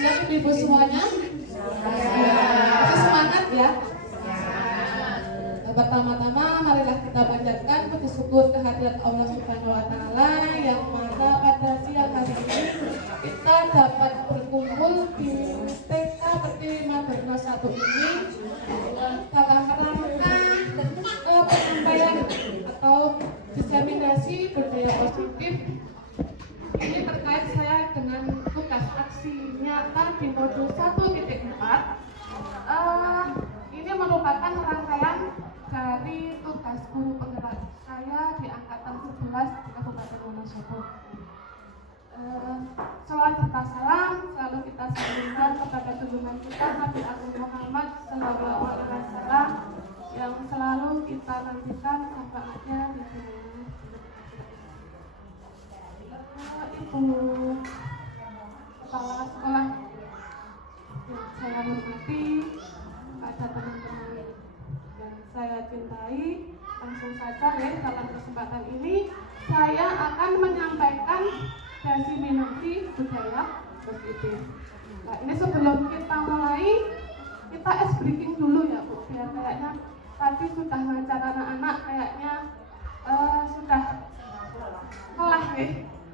Siap ibu semuanya? Masih semangat ya? Pertama-tama marilah kita panjatkan puji syukur kehadirat Allah Subhanahu wa taala yang mana pada siang hari ini kita dapat berkumpul di TK Peti Maderna 1 ini dalam rangka penyampaian atau diseminasi budaya positif. Ini terkait saya dengan tugas aksi nyata di modul 1.4. Ini merupakan rangkaian dari tugas guru penggerak saya di angkatan 11 di Kabupaten Wonosobo. Salawat serta salam selalu kita sambungkan kepada junjungan kita Nabi Agung Muhammad Sallallahu Alaihi Wasallam yang selalu kita nantikan syafaatnya di dunia. Ibu kepala sekolah yang saya hormati, ada teman-teman yang saya cintai, langsung saja ya dalam kesempatan ini saya akan menyampaikan diseminasi budaya positif. Nah, ini sebelum kita mulai, kita ice breaking dulu ya Bu, biar kayaknya tadi sudah ngajar anak-anak kayaknya sudah lelah ya.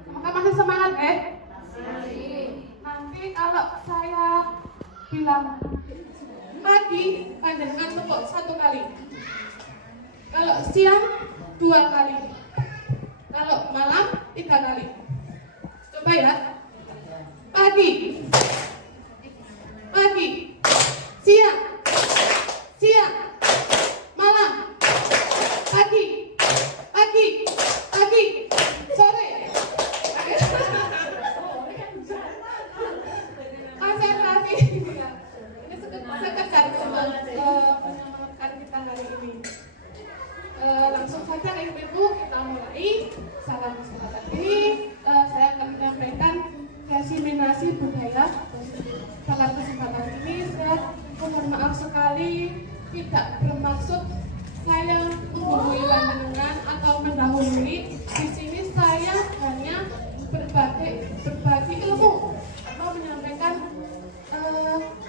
Semoga masih semangat ya. Nanti kalau saya bilang pagi, panjenengan tepuk 1 kali. Kalau siang 2 kali. Kalau malam 3 kali. Coba ya. Pagi, pagi, siang, siang, malam, pagi, pagi, pagi, sore. Konsentrasi. Ini sekedar menyemangatkan kita hari ini. Langsung saja ibu-ibu kita mulai. Salam semangat ini. Saya akan menyampaikan diseminasi budaya positif. Dalam kesempatan ini saya mohon maaf sekali tidak bermaksud saya menggurui panjenengan atau mendahului. Di sini saya hanya berbagi ilmu atau menyampaikan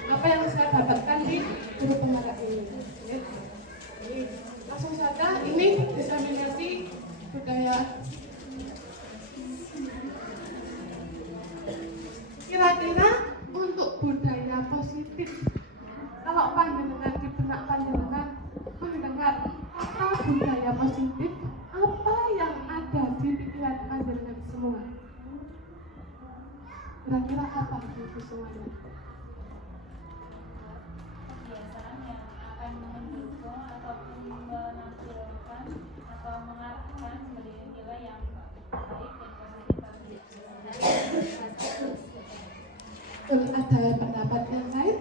apa yang saya dapatkan di guru penggerak ini. Langsung saja ini diseminasi budaya. Kira-kira untuk budaya positif, kalau panjenengan di benak panjenengan mendengar kata budaya positif, apa yang ada di pikiran panjenengan semua? Kira-kira apa itu semuanya? Kebiasaan yang akan mendukung ataupun menampilkan atau mengarahkan nilai-nilai yang baik dan positif. Ada pendapat yang lain?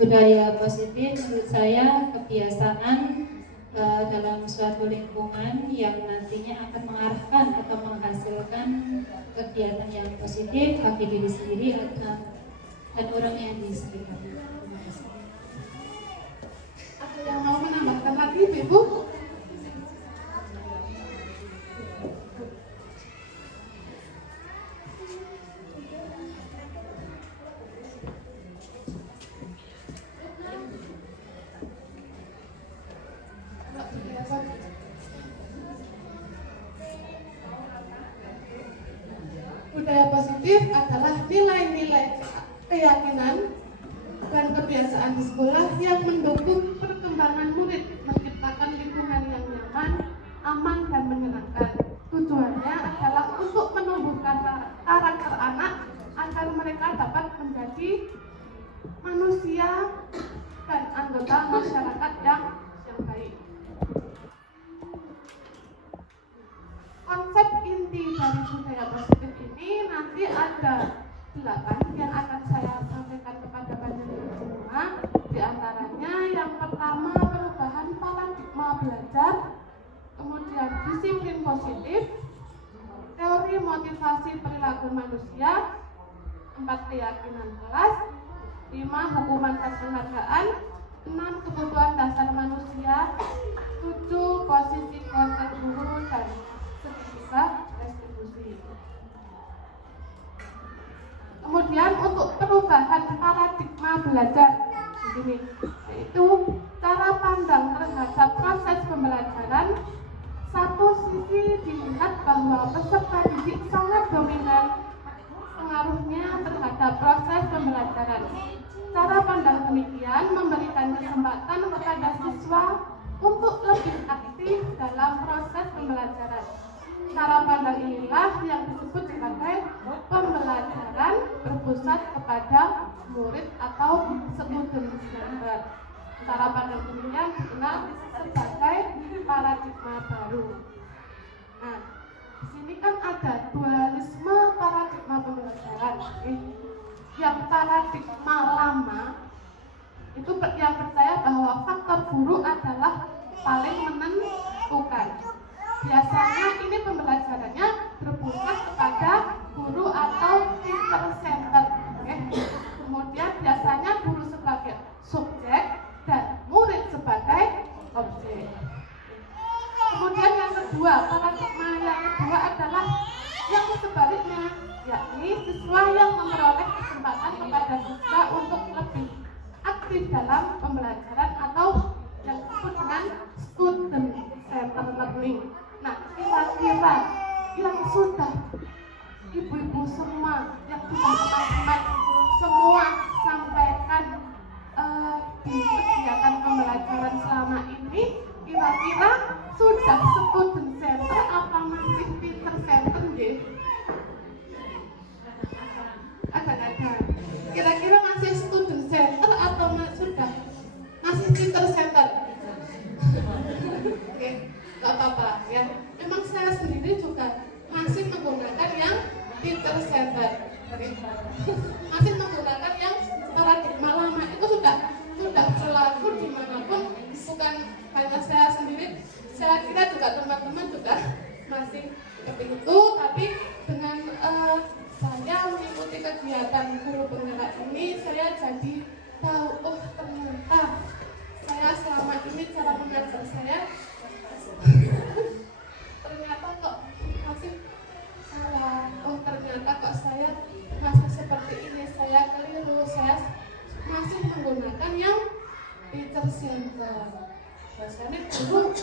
Budaya positif menurut saya kebiasaan dalam suatu lingkungan yang nantinya akan mengarahkan atau menghasilkan kegiatan yang positif bagi diri sendiri dan orang yang di sekitarnya. Ada yang mau menambahkan lagi, Ibu? Budaya positif adalah nilai-nilai keyakinan dan kebiasaan di sekolah yang mendukung perkembangan murid, menciptakan lingkungan yang nyaman, aman, dan menyenangkan. Tujuannya adalah untuk menumbuhkan karakter anak agar mereka dapat menjadi manusia dan anggota masyarakat yang baik. Konsep inti dari budaya positif ini nanti ada 8 yang akan saya sampaikan kepada panjenengan semua. Di antaranya yang pertama perubahan paradigma belajar, kemudian disiplin positif, teori mempengaruhi motivasi perilaku manusia. 4 keyakinan kelas. 5 hukuman dan penghargaan. 6 kebutuhan dasar manusia. 7 posisi konten guru dan sertifikat restitusi. Kemudian untuk perubahan paradigma belajar di sini, yaitu cara pandang terhadap proses pembelajaran. Satu sisi dilihat bahwa peserta didik sangat dominan pengaruhnya terhadap proses pembelajaran. Cara pandang demikian memberikan kesempatan kepada siswa untuk lebih aktif dalam proses pembelajaran. Cara pandang inilah yang disebut sebagai pembelajaran berpusat kepada murid atau student centered. Cara pandang demikian dikenal sebagai paradigma baru. Nah, di sini kan ada dualisme paradigma pembelajaran. Yang paradigma lama itu yang percaya bahwa faktor guru adalah paling menentukan. Biasanya ini pembelajarannya berpusat kepada guru atau teacher center. Kemudian biasanya guru sebagai subjek dan murid sebagai objek. Kemudian yang kedua, paradigma yang kedua adalah yang sebaliknya, yakni siswa yang memperoleh kesempatan kepada siswa untuk lebih aktif dalam pembelajaran atau yang disebut dengan student centered learning. Nah, kira-kira yang sudah ibu-ibu semua yang sudah teman-teman semua sampaikan di kegiatan pembelajaran selama ini, kira-kira sudah student center apa masih teacher center nggih? Ada. Kira-kira masih student center atau sudah masih teacher center? Oke, nggak apa-apa ya. Memang saya sendiri juga masih menggunakan yang teacher center. Masih menggunakan yang paradigma lama itu sudah berlaku dimanapun, bukan hanya saya sendiri. Saya kira juga teman-teman juga masih seperti itu. Tapi dengan saya mengikuti kegiatan guru penggerak ini, saya jadi tahu, oh ternyata saya selama ini cara mengajar saya ternyata kok masih salah. Oh ternyata kok saya masih seperti ini, saya keliru, saya masih menggunakan yang teacher center. Biasanya guru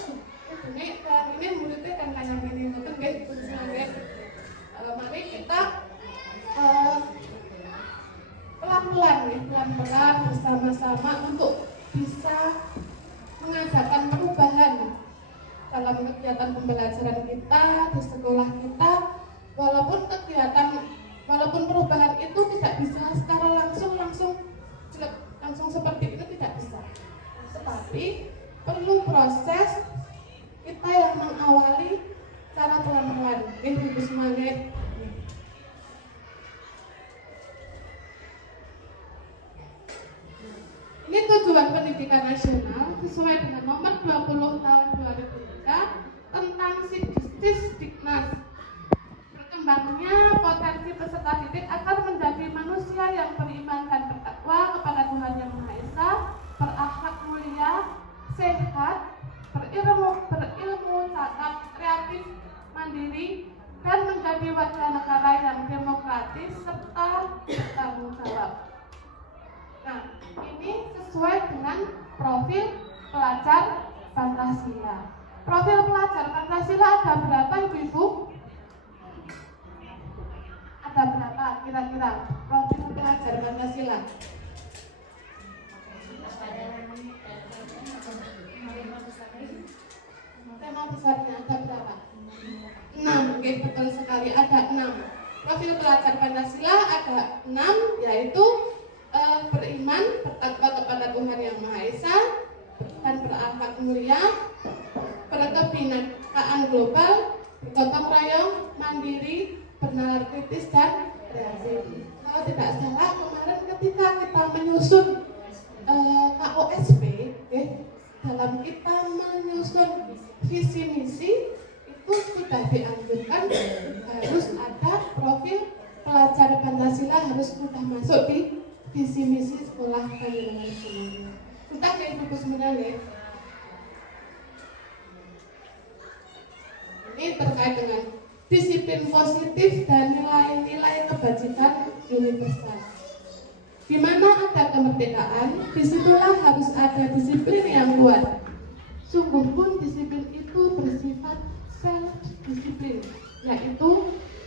ini muridnya kan kayak gini, betul nggih? Mari kita pelan-pelan bersama-sama untuk bisa mengadakan perubahan dalam kegiatan pembelajaran kita di sekolah kita. Walaupun perubahan itu tidak bisa secara langsung seperti itu, tidak bisa. Tetapi perlu proses kita yang mengawali secara pelan-pelan. Ibu semangat. Ini tujuan pendidikan nasional sesuai dengan nomor 20 tahun 2003 tentang Sisdiknas. Perkembangannya potensi peserta didik agar menjadi manusia yang beriman dan bertakwa kepada Tuhan Yang Maha Esa, berakhlak mulia, sehat, berilmu, cakap, kreatif, mandiri, dan menjadi warga negara yang demokratis serta bertanggung jawab. Nah, ini sesuai dengan profil pelajar Pancasila. Profil pelajar Pancasila ada berapa, Ibu-ibu? Ada berapa kira-kira profil pelajar Pancasila? Tema besarnya ada berapa? 6, oke, betul sekali, ada 6. Profil pelajar Pancasila ada 6, yaitu beriman, bertakwa kepada Tuhan Yang Maha Esa, dan berakhlak mulia, berkebinekaan global, bergotong royong, mandiri, bernalar kritis, dan kreatif. Kalau tidak salah, kemarin ketika kita menyusun KOSP, dalam kita menyusun visi misi itu sudah dianjurkan harus harus mudah masuk di visi misi sekolah Banyuwangi semuanya. Entah ya ibu sebenarnya. Ini terkait dengan disiplin positif dan nilai-nilai kebajikan universal. Di mana ada kemerdekaan, disitulah harus ada disiplin yang kuat. Sungguh pun disiplin itu bersifat self-disiplin, yaitu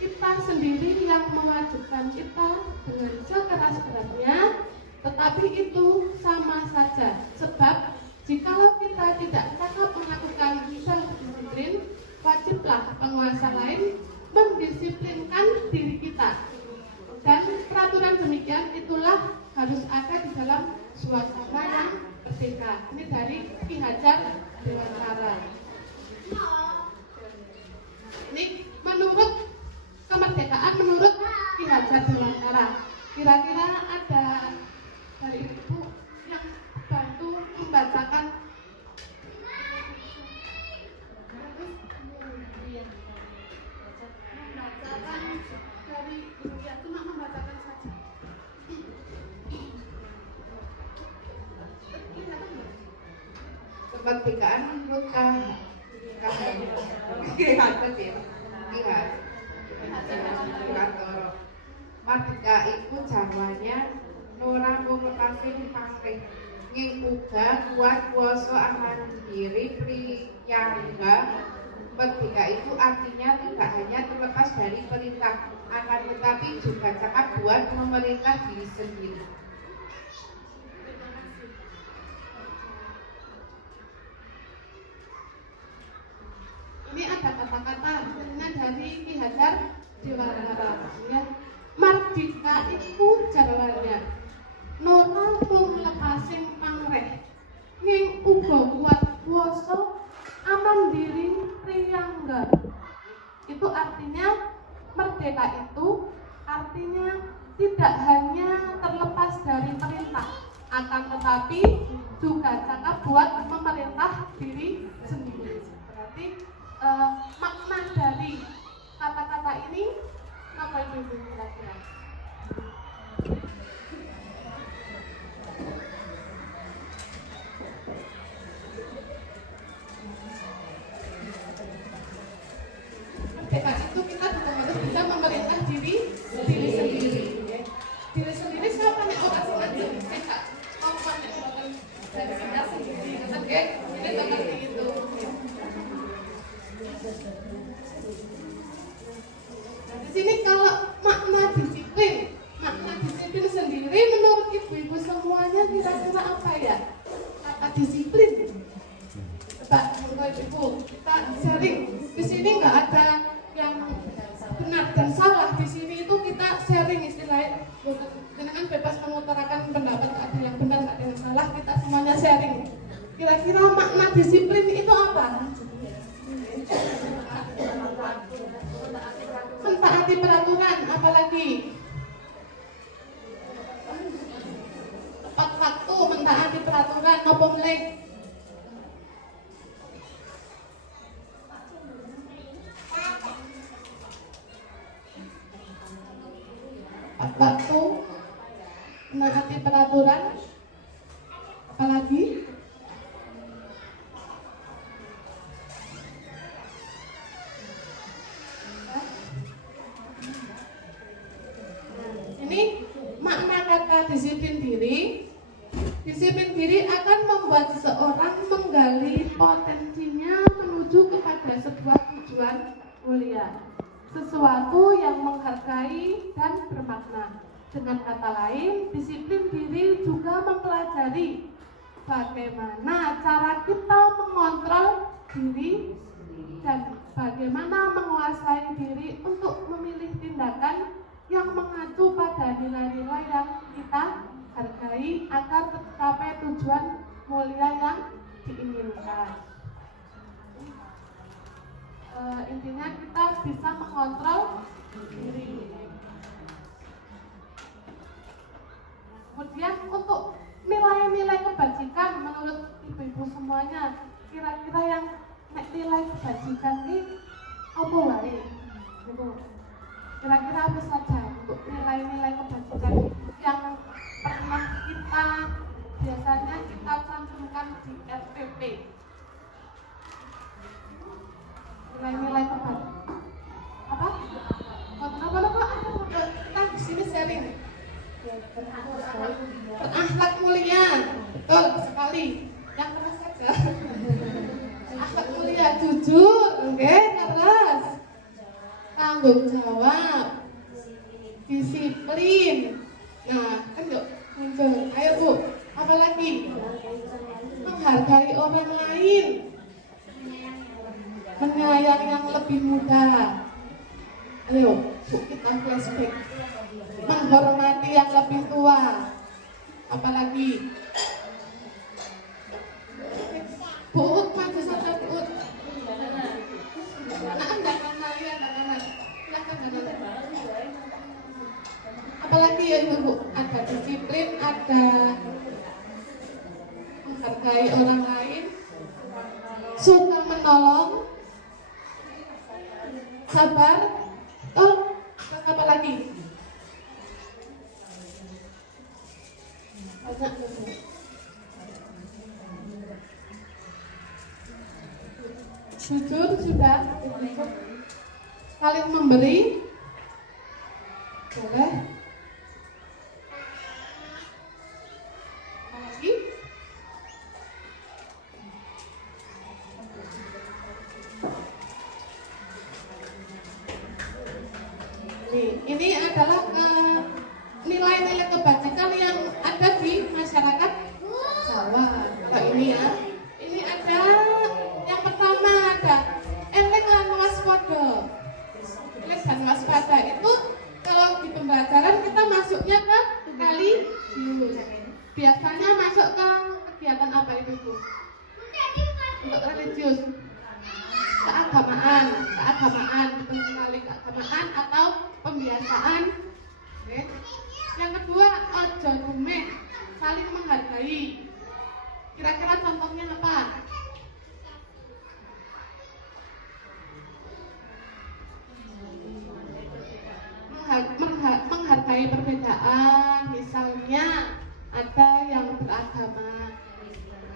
kita sendiri yang mewajibkan kita dengan sekeras-kerasnya, tetapi itu sama saja. Sebab jikalau kita tidak dapat melakukan self-disiplin, wajiblah penguasa lain mendisiplinkan diri kita. Dan peraturan demikian itulah harus ada di dalam suasana yang merdeka. Ini dari Ki Hajar Dewantara. Ini menurut kemerdekaan menurut Ki Hajar Dewantara. Kira-kira ada dari ibu yang bantu membacakan dari ibu ya, cuma membacakan saja. Kemerdekaan menurut merdeka iku jawabannya ora mung lepasin pamrih ning uga kuat kuasa aman diri priyangga. Merdeka itu artinya tidak hanya terlepas dari perintah, akan tetapi juga cakap buat memerintah diri sendiri. Ini ada kata-kata dari Ki Hajar Dewantara. Ya. Merdeka itu jawabannya nora mung lepasin pamrih ning uga kuat kuasa aman diri priyangga. Itu artinya merdeka itu artinya tidak hanya terlepas dari perintah, akan tetapi juga cakap buat memerintah diri sendiri. Berarti makna dari kata-kata ini apa ibu kira-kira? Merdeka itu kita juga harus bisa memerintah diri sendiri. Diri sendiri siapa nih orang sendiri? Kita apa nih orang dari kita sendiri? Oke, ini seperti itu. Di sini kalau makna disiplin sendiri menurut ibu-ibu semuanya kira-kira apa ya? Kata disiplin. Pak, ibu, kita sharing. Di sini nggak ada yang benar dan salah. Di sini itu kita sharing istilahnya. Dengan bebas mengutarakan pendapat, nggak ada yang benar, nggak ada yang salah. Kita semuanya sharing. Kira-kira makna disiplin itu apa? Mentaati peraturan, apalagi tepat waktu, mentaati peraturan, nopo mulai tepat waktu, mentaati peraturan, apalagi ini makna kata disiplin diri. Disiplin diri akan membuat seseorang menggali potensinya menuju kepada sebuah tujuan mulia, sesuatu yang menghargai dan bermakna. Dengan kata lain, disiplin diri juga mempelajari bagaimana cara kita mengontrol diri dan bagaimana menguasai diri untuk memilih tindakan yang mengacu pada nilai-nilai yang kita hargai agar tercapai tujuan mulia yang diinginkan. Intinya kita bisa mengontrol diri. Kemudian untuk nilai-nilai kebajikan menurut ibu-ibu semuanya, kira-kira yang nilai kebajikan ini apa wae? Gitu. Kira-kira apa saja untuk nilai-nilai kebajikan yang pernah biasanya kita cantumkan di RPP? Nilai-nilai kebajikan apa? Kenapa kita di sini sharing? Berakhlak mulia, betul sekali. Yang keras saja. Akhlak mulia, jujur, oke, keras. Tanggung jawab, disiplin. Nah, kan yuk muncul. Ayo Bu, apa lagi? Menghargai orang lain, menyayangi yang lebih muda. Ayo Bu, kita flashback. Menghormati yang lebih tua. Apalagi? Bu, maju saja Bu. Apalagi ya Ibu? Ada disiplin, ada menghargai orang lain, suka menolong, sabar. Apa lagi? Banyak Bu. Jujur sudah, saling memberi, boleh. Lagi? Ini adalah nilai-nilai kebajikan yang ada di masyarakat Jawa. Nah, ini ya. Ini ada yang pertama ada eling lan waspada. Eling dan waspada itu kalau di pembelajaran kita masuknya ke kali biasanya masuk ke kegiatan apa itu Bu? Untuk religius, keagamaan, betul sekali, keagamaan atau pembiasaan. Oke. Yang kedua, ojo dumeh, saling menghargai. Kira-kira contohnya apa? Menghargai perbedaan, misalnya ada yang beragama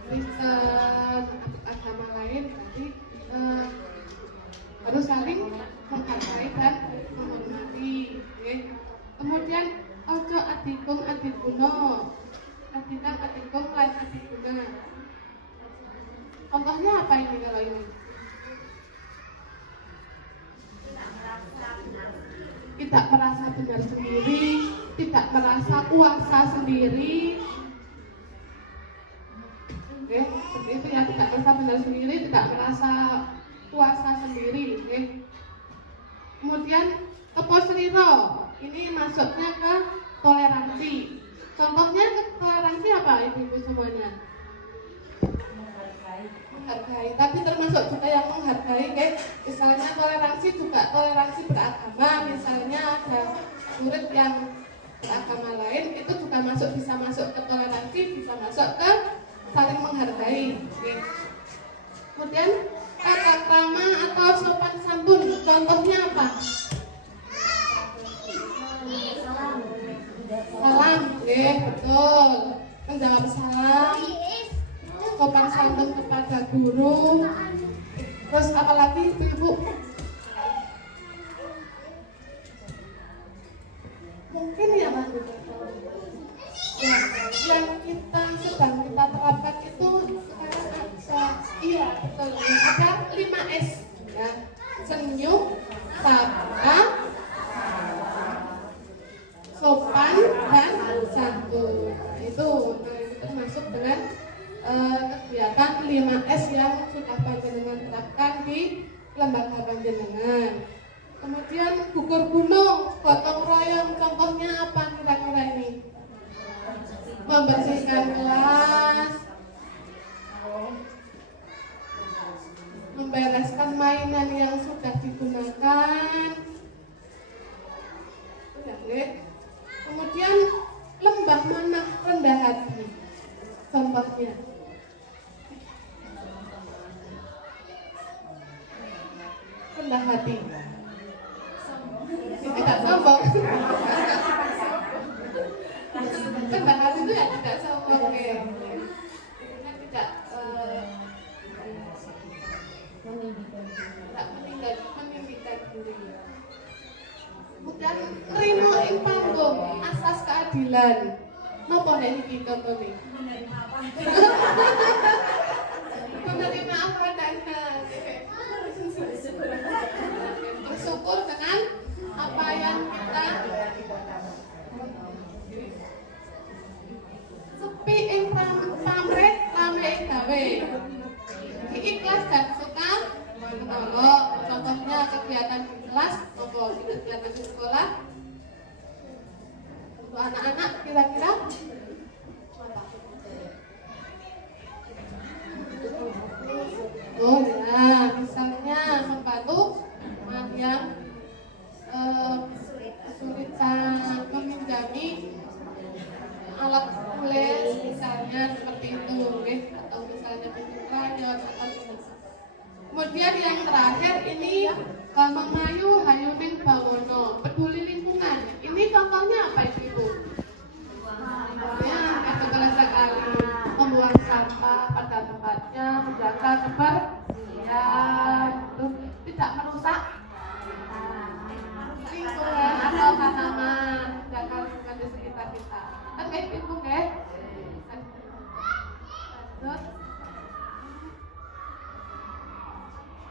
Kristen, agama lain, berarti harus saling menghargai dan menghormati. Okay. Kemudian ojo adikung adikuno, adikang adikung lain adikuna. Contohnya apa ini kalau ini? Tidak merasa benar sendiri, tidak merasa kuasa sendiri. Oke, seperti itu ya, tidak merasa benar sendiri, tidak merasa kuasa sendiri. Oke. Kemudian keposliro, ini masuknya ke toleransi. Contohnya ke toleransi apa ibu-ibu semuanya? Menghargai, tapi termasuk juga yang menghargai, kayak misalnya toleransi juga toleransi beragama, misalnya ada murid yang beragama lain, itu juga bisa masuk ke toleransi, bisa masuk ke saling menghargai. Kemudian tata krama atau sopan santun, contohnya apa? Salam, betul. Menjawab salam, sopan santun kepada guru. Terus apalagi ibu? Mungkin ya Mas, yang sedang kita terapkan itu sekarang ada, iya betul, ada 5S ya. Senyum, sabar, sopan, dan santun. Itu masuk dengan kegiatan 5S yang sudah panjenengan terapkan di lembaga panjenengan. Kemudian gugur gunung, gotong royong, contohnya apa kira-kira ini? Membersihkan kelas, membereskan mainan yang sudah digunakan. Kemudian lembah manah rendah hati, contohnya. Rendah hati. Tidak sombong. Kan bahas itu ya tidak sombong ya. Tidak meninggikan diri. Kemudian nerimo ing panggung asas keadilan. Napa nek iki contone? Menerima apa adanya. Bersyukur dengan apa yang kita sepi ing pamrih lame ing gawe. Ikhlas dan suka menolong. Contohnya kegiatan di kelas, kegiatan di sekolah. Untuk anak-anak kira-kira oh ya, misalnya membantu yang kesulitan meminjami alat tulis misalnya seperti itu, atau misalnya pinjam krayon atau kemudian yang terakhir ini memayu hayuning bawono, peduli lingkungan. Ini contohnya apa Ibu? Ya, katakanlah sekali membuang sampah pada tempatnya, menjaga kebersihan, tidak merusak lingkungan atau tanaman, menjaga lingkungan di sekitar kita. Oke, Ibu, oke. Lanjut.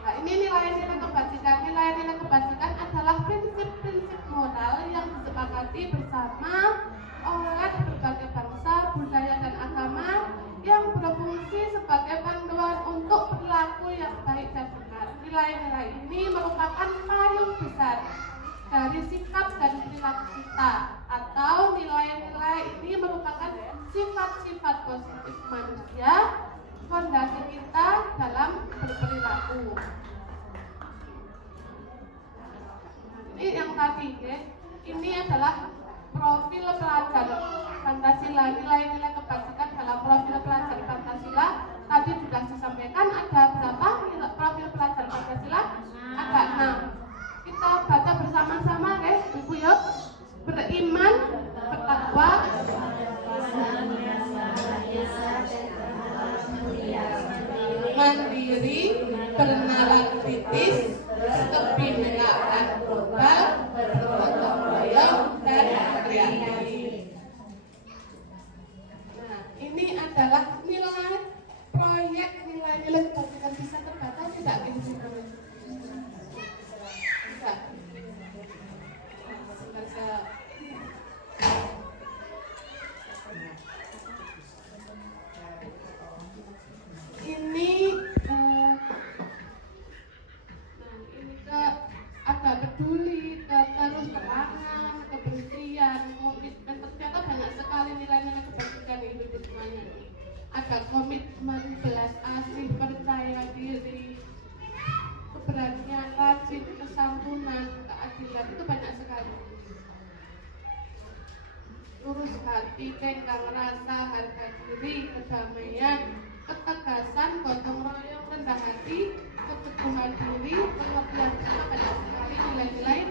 Nah, ini nilai-nilai kebajikan. Nilai-nilai kebajikan adalah prinsip-prinsip moral yang disepakati bersama oleh berbagai bangsa, budaya, dan agama yang berfungsi sebagai panduan untuk perilaku yang baik dan benar. Nilai-nilai ini merupakan payung besar dari sikap dan perilaku kita, atau nilai-nilai ini merupakan sifat-sifat positif manusia, fondasi kita dalam berperilaku. Ini yang tadi, ya. Ini adalah profil pelajar Pancasila. Nilai-nilai kebajikan dalam profil pelajar Pancasila tadi sudah disampaikan. Ada berapa profil pelajar Pancasila? Ada 6. Kita baca bersama-sama, guys. Ibu yuk. Beriman, bertakwa, mandiri, bernalar kritis, kebinekaan global, bergotong royong, dan kreatif. Nah, ini adalah nilai proyek nilai-nilai kebajikan. Bisa terbaca tidak ini? Bisa. Ini ada peduli, terus terangan, kebersihan, komitmen. Ternyata banyak sekali nilai-nilai kebajikan di hidup semuanya. Ada komitmen, belas asih, percaya diri, keberanian, rajin, kesantunan, keadilan, itu banyak sekali. Lurus hati, tenggang rasa, harga diri, kedamaian, ketegasan, gotong royong, rendah hati, keteguhan diri, pengertian sama, banyak sekali nilai-nilai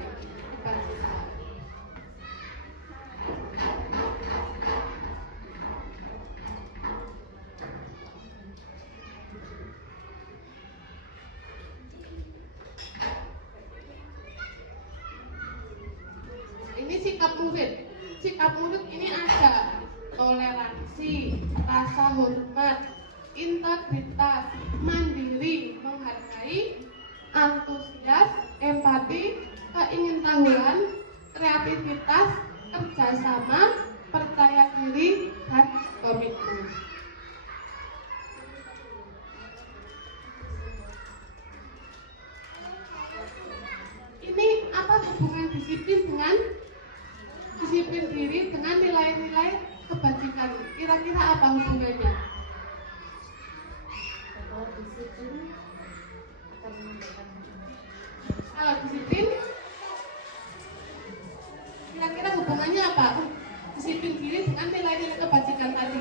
kebajikan. Ini sikap murid. Sikap murid ini ada toleransi, rasa hormat, integritas, mandiri, menghargai, antusias, empati, keingintahuan, kreativitas, kerjasama, percaya diri, dan komitmen. Ini apa hubungan disiplin diri dengan nilai-nilai kebajikan? Kira-kira apa hubungannya? Kalau disiplin, kira-kira hubungannya apa? Disiplin diri dengan nilai-nilai kebajikan tadi.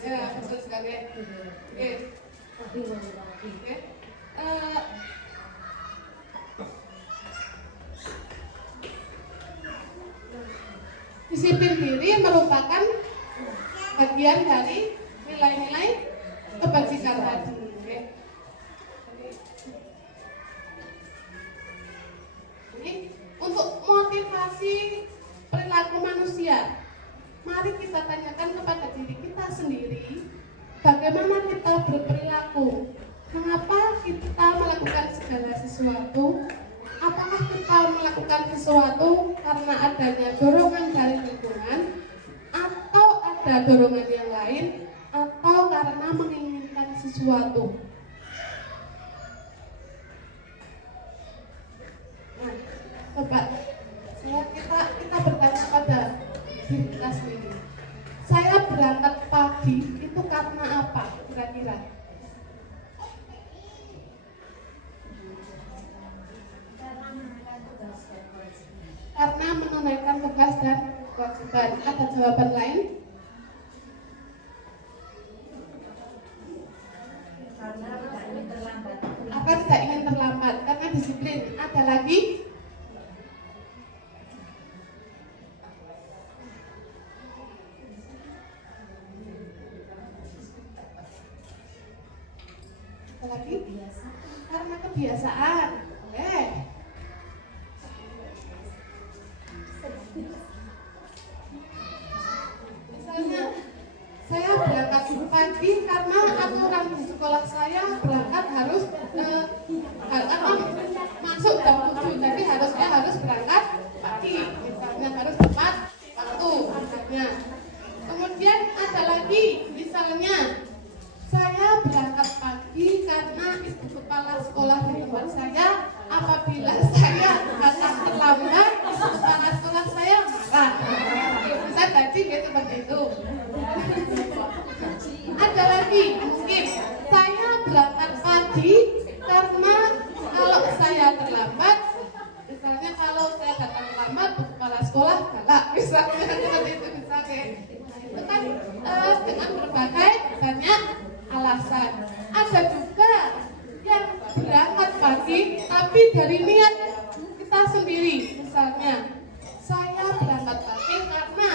Ya, betul sekali. Oke. Oke. Eh, Disiplin diri merupakan bagian dari nilai-nilai kebajikan tadi. Oke. Ini untuk motivasi perilaku manusia. Mari kita tanyakan kepada diri kita sendiri, bagaimana kita berperilaku. Mengapa kita melakukan segala sesuatu? Apakah kita melakukan sesuatu karena adanya dorongan dari lingkungan, atau ada dorongan yang lain, atau karena menginginkan sesuatu? Nah, coba kita bertanya pada diri kita sendiri. Saya berangkat pagi itu karena apa kira-kira? Karena menunaikan tugas dan kewajiban. Ada jawaban lain? Apa tidak ingin terlambat? Karena disiplin. Ada lagi? Ada lagi? Karena kebiasaan. Boleh. Misalnya, saya berangkat pagi karena aturan di sekolah saya berangkat harus masuk jam 7, jadi harus berangkat pagi. Misalnya harus tepat waktu. Misalnya. Kemudian ada lagi, misalnya saya berangkat pagi karena ibu kepala sekolah di tempat saya apabila saya datang terlambat, ibu kepala sekolah saya marah. Bisa jadi seperti itu. Ada lagi, mungkin saya berangkat pagi karena kalau saya terlambat, misalnya kalau saya datang terlambat, ibu kepala sekolah galak. Misalnya seperti itu, misalnya. Itu kan dengan berbagai banyak alasan. Ada juga yang berangkat pagi tapi dari niat kita sendiri. Misalnya saya berangkat pagi karena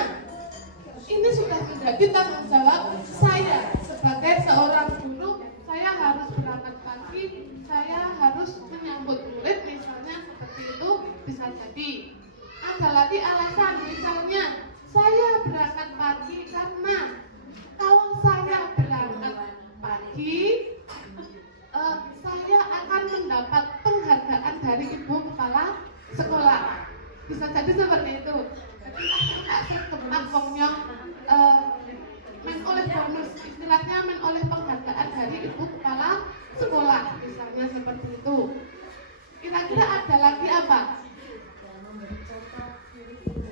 ini sudah menjadi tanggung jawab saya sebagai seorang guru. Saya harus berangkat pagi, saya harus menyambut murid, misalnya seperti itu. Bisa jadi. Ada lagi alasan, misalnya saya berangkat pagi karena kalau saya berangkat pagi, saya akan mendapat penghargaan dari ibu kepala sekolah. Bisa jadi seperti itu. Jadi tidak setempat wongnya men oleh bonus, istilahnya men oleh penghargaan dari ibu kepala sekolah. Misalnya seperti itu. Kira-kira ada lagi apa?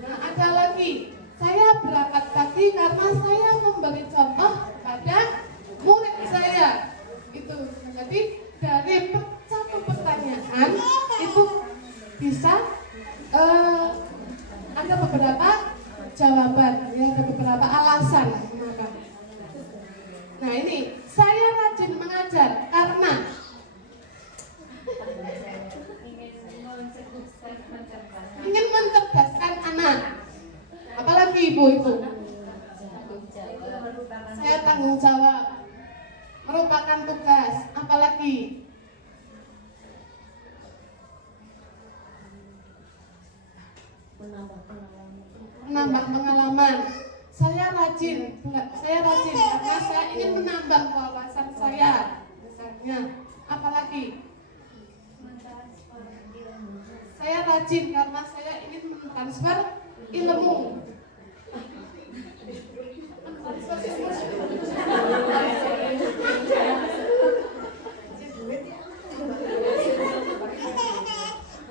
Nah, ada lagi. Saya berangkat pagi karena saya memberi contoh pada murid saya. Itu. Jadi dari satu pertanyaan itu bisa ada beberapa jawaban, ya, ada beberapa alasan. Nah ini, saya rajin mengajar karena ingin mencerdaskan anak. Apalagi ibu-ibu, saya tanggung jawab, merupakan tugas. Apalagi menambah pengalaman. Saya rajin karena saya ingin menambah wawasan saya. Misalnya, apalagi saya rajin karena saya ingin mentransfer ilmu.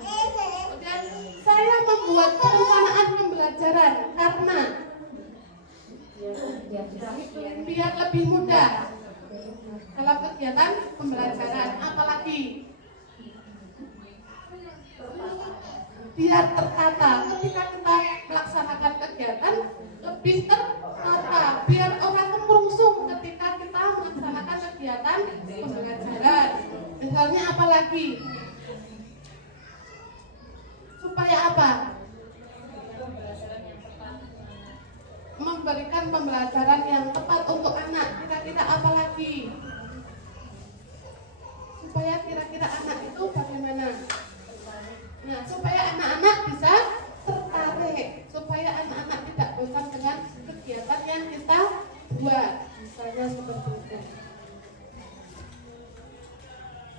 Kemudian saya membuat perencanaan pembelajaran karena biar lebih mudah dalam kegiatan pembelajaran. Apalagi biar tertata ketika kita melaksanakan kegiatan, lebih tertata, biar orang merungsung ketika kita melaksanakan kegiatan pembelajaran. Misalnya apa lagi? Supaya apa? Memberikan pembelajaran yang tepat untuk anak. Kira-kira apa lagi? Supaya kira-kira anak itu bagaimana? Nah, supaya anak-anak bisa tertarik, supaya anak-anak tidak bosan dengan kegiatan yang kita buat. Misalnya seperti itu.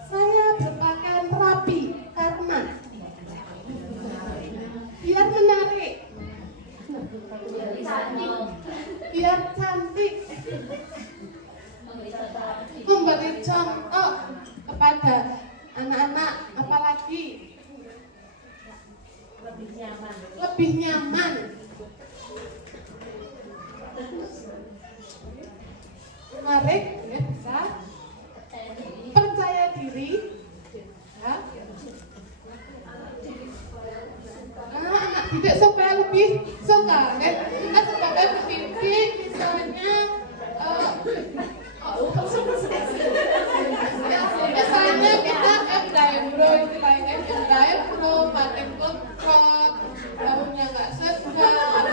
Saya berpakaian rapi karena biar menarik, biar cantik, memberi contoh kepada anak-anak, apalagi lebih nyaman. Menarik, ya bisa. Percaya diri, ya. Anak didik supaya lebih suka, kan? Kita sebagai pendidik, misalnya misalnya kita bro istilahnya bro pakai kotrot, daunnya nggak segar,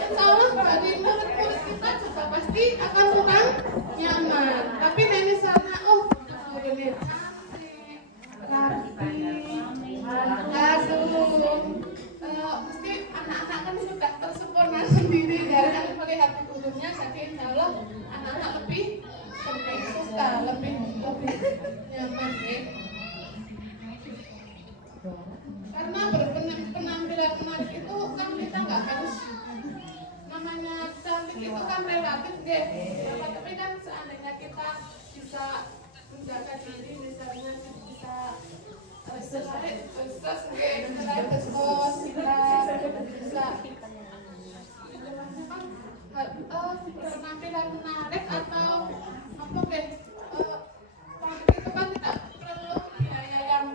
insya Allah dari murid-murid kita juga pasti akan kurang nyaman. Tapi misalnya ini cantik, rapi, gadung, mesti anak-anak kan sudah tersempurna sendiri dari melihat tubuhnya, jadi insya Allah anak-anak lebih suka, lebih nyaman ya. Karena berpenampilan menarik itu kan kita nggak harus, namanya cantik itu kan relatif deh. Tapi kan seandainya kita bisa menjaga diri, misalnya kita penampilan menarik atau apa deh, itu kan tidak perlu biaya yang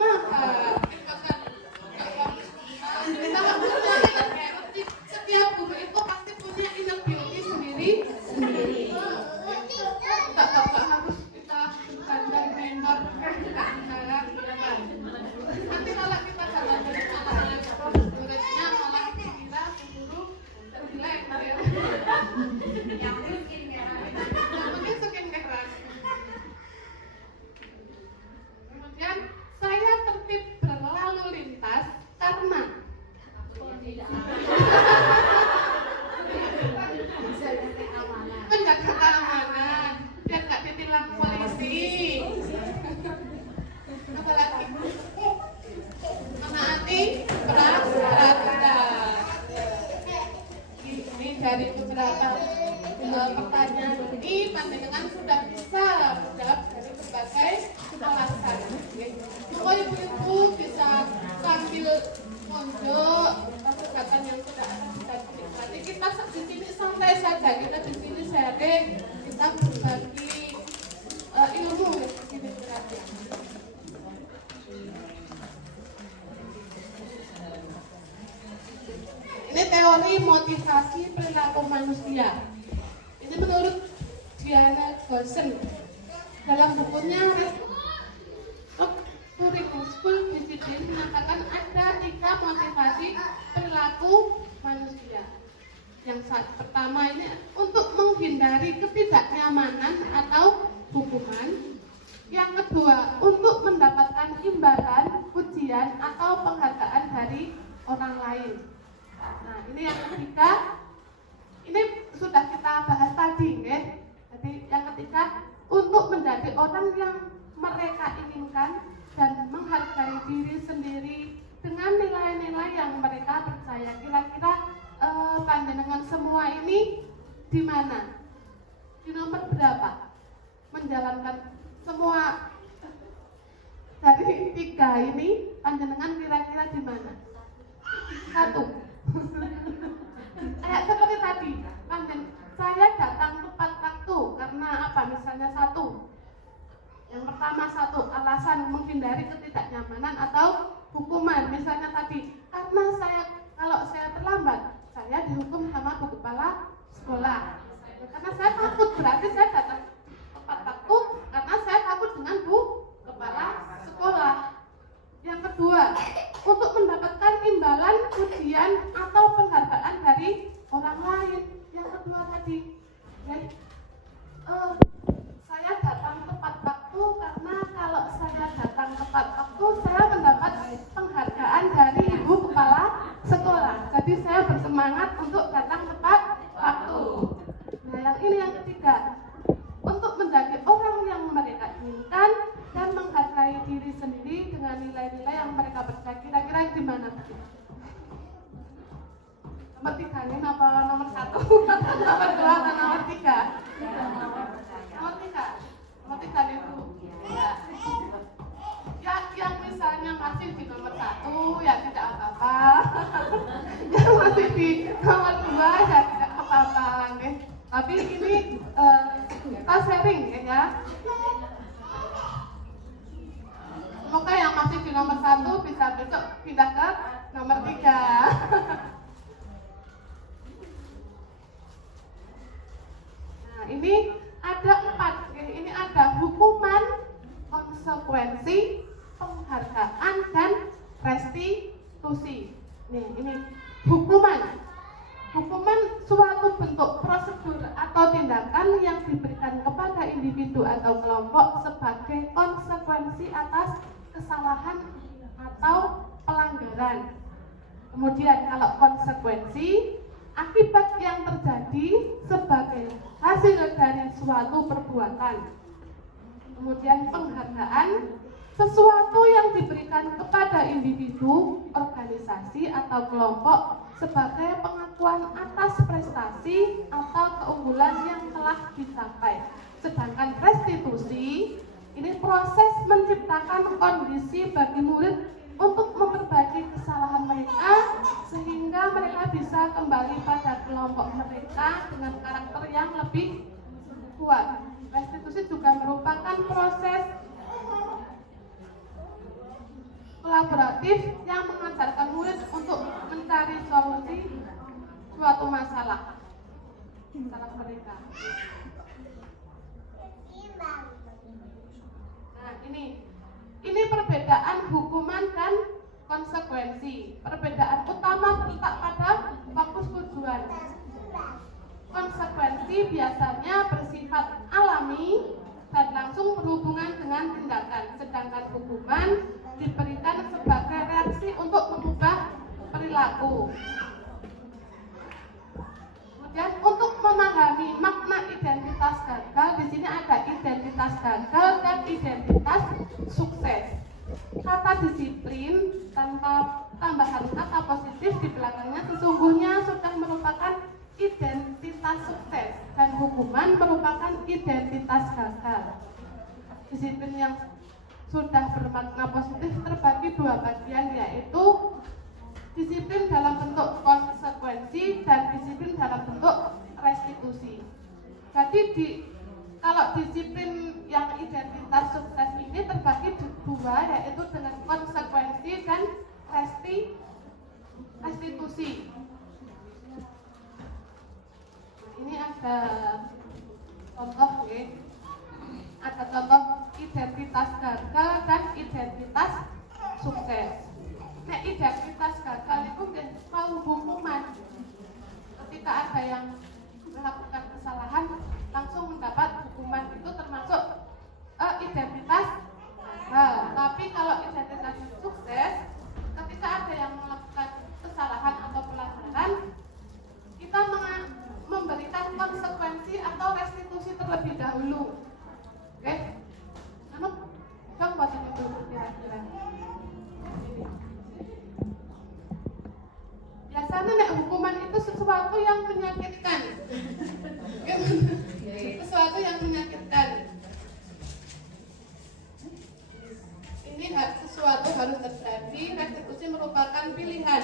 mahal. Kita nggak punya setiap guru itu pasti punya inner beauty sendiri. Tak harus kita standar vendor kita antara. Nanti kalau kita jalan dari anak-anak muridnya malah kita guru terjelek ya. Yang mungkin skincare. Kemudian saya tertib berlalu lintas karena menjaga keamanan biar nggak ditilang polisi. Apalagi menaati peraturan. Ini dari beberapa pertanyaan ini pandangan sudah bisa menjawab dari berbagai alasan. Maka ibu-ibu bisa sambil mondok kegiatan yang sudah ada bisa dinikmati. Kita di sini santai saja, kita di sini sharing, kita berbagi ilmu di sini berarti. Ini teori motivasi perilaku manusia. Ini menurut Diana Golsen dalam bukunya School Discipline mengatakan ada 3 motivasi perilaku manusia. Yang pertama ini untuk menghindari ketidaknyamanan atau hukuman. Yang kedua untuk mendapatkan imbalan, pujian atau penghargaan dari orang lain. Nah, ini yang ketiga, ini sudah kita bahas tadi, ya. Jadi yang ketiga untuk menjadi orang yang mereka inginkan dan menghargai diri sendiri dengan nilai-nilai yang mereka percaya. Kira-kira pandangan semua ini di mana? Di nomor berapa? Menjalankan semua dari 3 ini, pandangan kira-kira di mana? 1. Kayak seperti tadi, saya datang tepat waktu karena apa? Misalnya 1. Yang pertama 1, alasan menghindari ketidaknyamanan atau hukuman. Misalnya tadi, karena kalau saya terlambat, saya dihukum sama bu kepala sekolah. Karena saya takut, berarti saya datang tepat waktu karena pujian atau penghargaan dari orang lain. Yang kedua tadi, saya datang tepat waktu karena kalau saya datang tepat waktu saya mendapat penghargaan dari ibu kepala sekolah. Jadi saya bersemangat untuk datang tepat waktu. Nah, yang ini yang ketiga, untuk menjadi orang yang mereka inginkan dan menghargai diri sendiri dengan nilai-nilai yang mereka percaya. Kira-kira gimana? Nomor 3 ini apa nomor 1? Nomor 2 atau nomor 3? Nomor 3. Nomor 3 itu. Ya, yang misalnya masih di nomor 1 ya tidak apa-apa. Yang masih di nomor 2 ya tidak apa-apa. Tapi ini kita sharing ya. Semoga yang masih di nomor 1 bisa besok pindah ke nomor 3. Nah, ini ada 4. Ini ada hukuman, konsekuensi, penghargaan, dan restitusi. Nih, ini hukuman. Hukuman suatu bentuk prosedur atau tindakan yang diberikan kepada individu atau kelompok sebagai konsekuensi atas kesalahan atau pelanggaran. Kemudian kalau konsekuensi, akibat yang terjadi sebagai hasil dari suatu perbuatan. Kemudian penghargaan, sesuatu yang diberikan kepada individu, organisasi, atau kelompok sebagai pengakuan atas prestasi atau keunggulan yang telah dicapai. Sedangkan restitusi, ini proses menciptakan kondisi bagi murid untuk memperbaiki kesalahan mereka sehingga mereka bisa kembali pada kelompok mereka dengan karakter yang lebih kuat. Restitusi juga merupakan proses kolaboratif yang mengajarkan murid untuk mencari solusi suatu masalah mereka. Nah, ini perbedaan hukuman dan konsekuensi. Perbedaan utama terletak pada fokus tujuan. Konsekuensi biasanya bersifat alami dan langsung berhubungan dengan tindakan, sedangkan hukuman diberikan sebagai reaksi untuk mengubah perilaku. Kemudian untuk memahami makna identitas gagal, di sini ada identitas gagal dan identitas sukses. Kata disiplin tanpa tambahan kata positif di belakangnya sesungguhnya sudah merupakan identitas sukses dan hukuman merupakan identitas gagal. Disiplin yang sudah bermakna positif terbagi 2 bagian, yaitu disiplin dalam bentuk konsekuensi dan disiplin dalam bentuk restitusi. Jadi kalau disiplin yang identitas sukses ini terbagi 2, yaitu dengan konsekuensi dan restitusi. Ini ada contoh ya. Ada contoh identitas gagal dan identitas sukses. Nah, identitas gagal itu mau hukuman. Ketika ada yang melakukan kesalahan langsung mendapat hukuman, itu termasuk identitas gagal. Tapi kalau identitas sukses, ketika ada yang melakukan kesalahan atau pelanggaran, kita memberikan konsekuensi atau restitusi terlebih dahulu. Oke? Namun, dong baca dulu kira-kira. Biasanya nek hukuman itu sesuatu yang menyakitkan. Sesuatu yang menyakitkan. Ini sesuatu harus terjadi. Restitusi merupakan pilihan.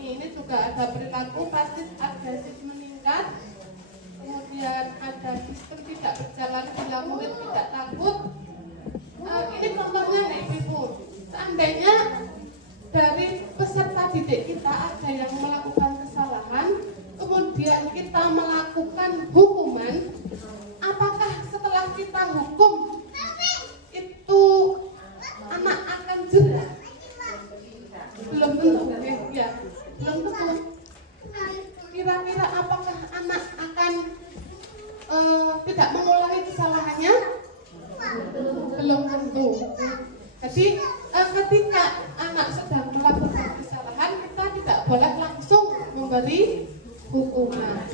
Ini juga ada perilaku pasif agresif meningkat. Kemudian ada sistem tidak berjalan bila murid tidak takut. Ini contohnya nih Ibu. Seandainya dari peserta didik kita ada yang melakukan kesalahan, kemudian kita melakukan hukuman, apakah setelah kita hukum kira-kira apakah anak akan tidak mengulangi kesalahannya? Belum tentu. Jadi ketika anak sedang melakukan kesalahan, kita tidak boleh langsung memberi hukuman.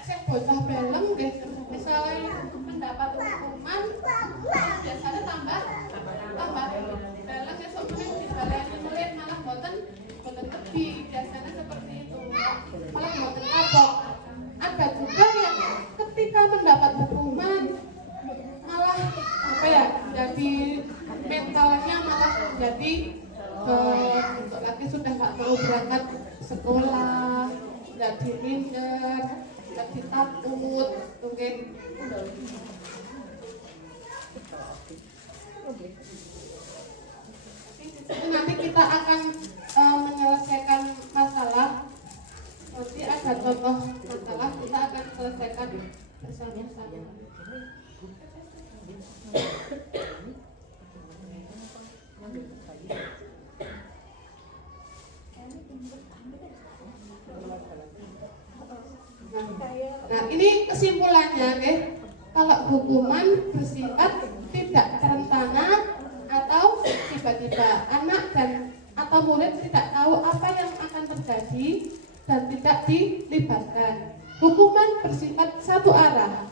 Saya bocah beleng deh, misalnya mendapat hukuman, biasanya tambah beleng esok menit dibaleni mulai malah boten lebih, biasanya seperti itu, malah boten kapok. Ada juga yang ketika mendapat hukuman malah jadi mentalnya malah jadi untuk lagi sudah nggak mau berangkat sekolah, jadi minder, jadi takut, mungkin. Nanti kita akan menyelesaikan masalah. Nanti ada contoh masalah, kita akan selesaikan bersama-sama. Nah, ini kesimpulannya, okay? Kalau hukuman bersifat tidak terencana atau tiba-tiba, anak dan atau murid tidak tahu apa yang akan terjadi dan tidak dilibatkan. Hukuman bersifat satu arah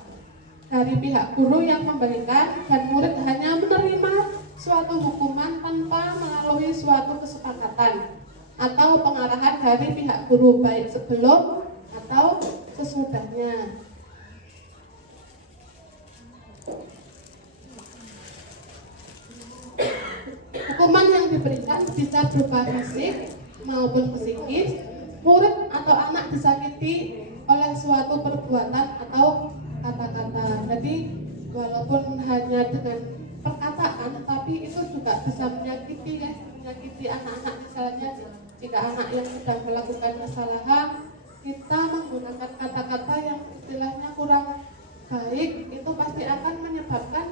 dari pihak guru yang memberikan, dan murid hanya menerima suatu hukuman tanpa melalui suatu kesepakatan atau pengarahan dari pihak guru, baik sebelum atau sesudahnya. Hukuman yang diberikan bisa berupa fisik maupun psikis. Murid atau anak disakiti oleh suatu perbuatan atau kata-kata. Jadi walaupun hanya dengan perkataan, tapi itu juga bisa menyakiti anak-anak. Misalnya jika anak yang sedang melakukan kesalahan, kita menggunakan kata-kata yang istilahnya kurang baik, itu pasti akan menyebabkan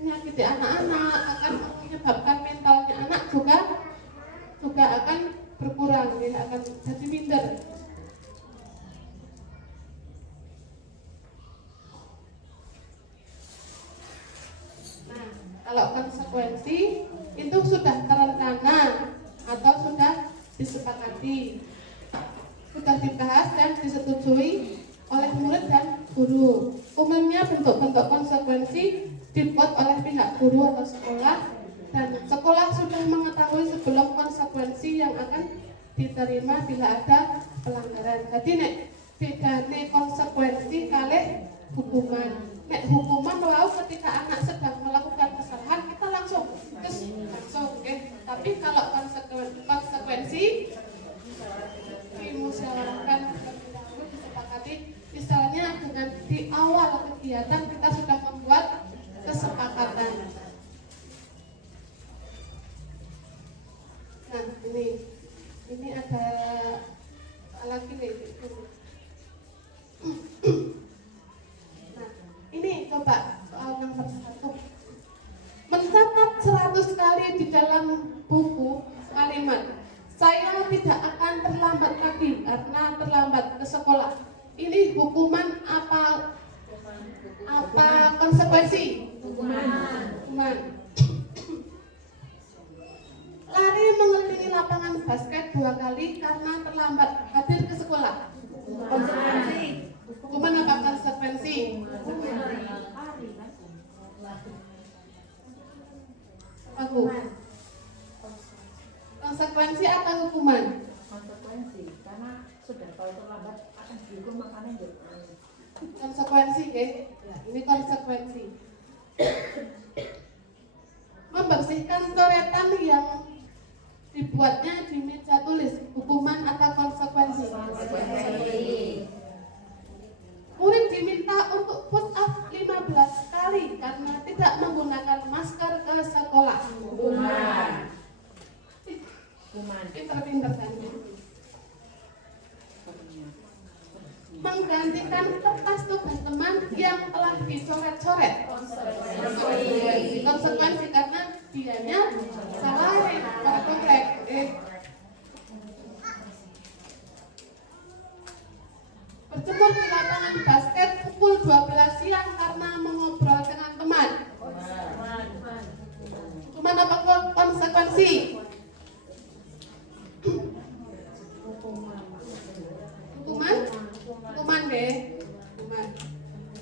menyakiti anak-anak, akan menyebabkan mentalnya anak juga akan berkurang, ya, akan jadi minder. Nah, kalau konsekuensi itu sudah terencana atau sudah disepakati, sudah dibahas dan disetujui oleh murid dan guru. Umumnya bentuk-bentuk konsekuensi dibuat oleh pihak guru atau sekolah, dan sekolah sudah mengetahui sebelum konsekuensi yang akan diterima bila ada pelanggaran. Jadi bedane konsekuensi kalih hukuman. Nek hukuman wau ketika anak sedang melakukan kesalahan kita langsung, okay. Tapi kalau konsekuensi dimusyawarahkan terlebih dahulu, disepakati. Misalnya dengan di awal kegiatan kita sudah membuat kesepakatan. Nah, ini ada lagi nih. Nah, ini coba soal nomor 1. Mencatat 100 kali di dalam buku kalimat "Saya tidak akan terlambat lagi karena terlambat ke sekolah." Ini hukuman apa konsekuensi? Hukuman. Lari mengelilingi lapangan basket 2 kali karena terlambat hadir ke sekolah. Konsekuensi. Hukuman apa konsekuensi? Hukuman. Konsekuensi atau hukuman? Konsekuensi, karena sudah tahu terlambat akan dihukum, makanya jadi konsekuensi, ya. Ini konsekuensi. Membersihkan coretan yang dibuatnya di meja tulis, hukuman atau konsekuensi? Murid diminta untuk push up 15 kali karena tidak menggunakan masker ke sekolah. hukuman. Pinter-pinter kan? Menggantikan kertas tugas teman yang telah dicoret-coret. Konsekuensi karena dianya salah, korek.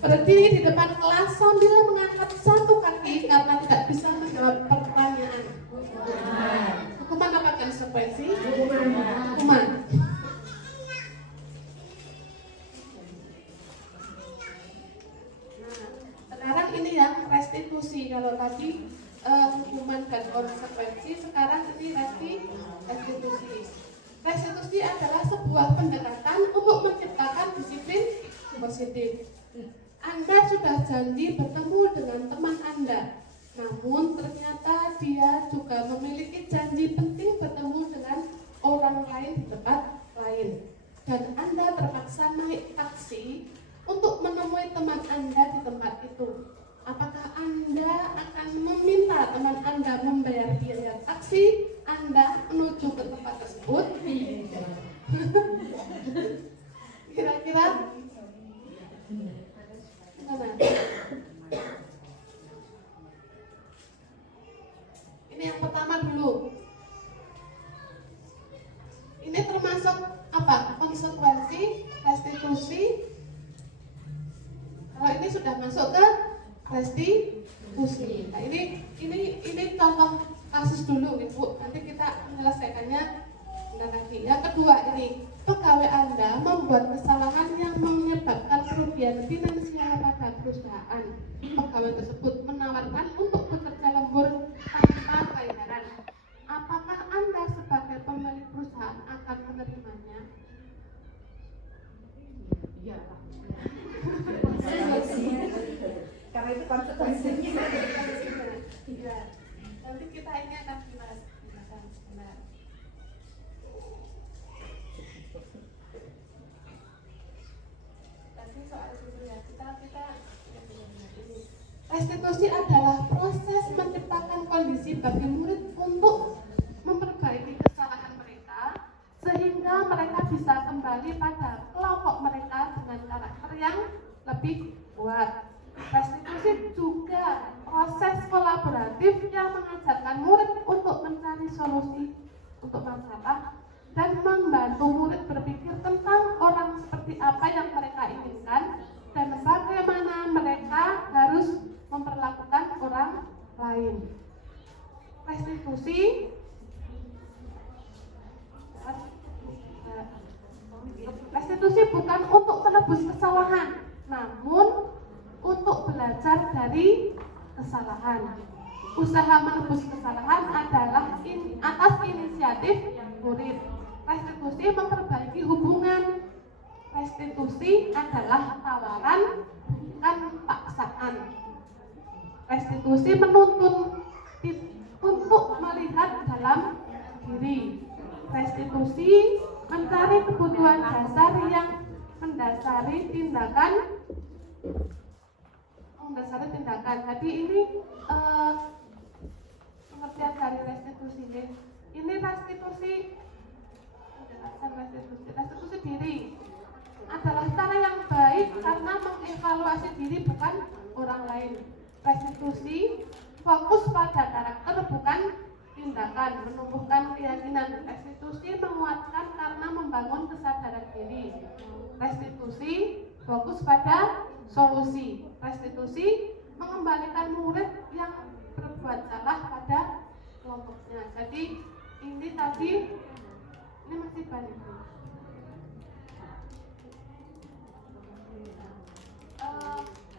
berdiri di depan kelas sambil mengangkat satu kaki karena tidak bisa menjawab pertanyaan. Hukuman apa konsekuensi? Hukuman. Sekarang ini yang restitusi. Kalau tadi hukuman dan konsekuensi, sekarang ini restitusi. Restitusi adalah sebuah pendekatan untuk menciptakan disiplin positif. Anda sudah janji bertemu dengan teman Anda, namun ternyata dia juga memiliki janji penting bertemu dengan orang lain di tempat lain. Dan Anda terpaksa naik taksi untuk menemui teman Anda di tempat itu. Apakah Anda akan meminta teman Anda membayar biaya taksi Anda menuju ke tempat tersebut? Kira-kira gimana? Ini yang pertama dulu. Ini termasuk apa? Konsekuensi, restitusi. Kalau ini sudah masuk ke restitusi. Nah, ini contoh kasus dulu, Ibu. Nanti kita menyelesaikannya lagi. Yang kedua ini, pegawai Anda membuat kesalahan yang menyebabkan kerugian finansial pada perusahaan. Pegawai tersebut menawarkan untuk bekerja lembur tanpa bayaran. Apakah Anda sebagai pemilik perusahaan akan menerimanya? Iya. Karena itu konsekuensinya. Iya. Nanti kita ini akan bahas. Tadi soal itu ya, kita restitusi adalah proses menciptakan kondisi bagi murid untuk memperbaiki kesalahan mereka sehingga mereka bisa kembali pada kelompok mereka dengan karakter yang lebih kuat. Restitusi juga proses kolaboratif yang mengajarkan murid untuk mencari solusi untuk masalah dan membantu murid berpikir tentang orang seperti apa yang mereka inginkan dan bagaimana mereka harus memperlakukan orang lain. Restitusi bukan untuk menebus kesalahan, namun untuk belajar dari kesalahan. Usaha menebus kesalahan adalah atas inisiatif murid. Restitusi memperbaiki hubungan. Restitusi adalah tawaran, bukan paksaan. Restitusi menuntun untuk melihat dalam diri. Restitusi mencari kebutuhan dasar yang mendasari tindakan. Jadi ini pengertian dari restitusi. Ini restitusi diri adalah cara yang baik karena mengevaluasi diri bukan orang lain. Restitusi fokus pada karakter bukan tindakan, menumbuhkan keyakinan. Restitusi menguatkan karena membangun kesadaran diri. Restitusi fokus pada solusi. Restitusi mengembalikan murid yang berbuat salah pada kelompoknya. Jadi ini tadi ini masih banyak.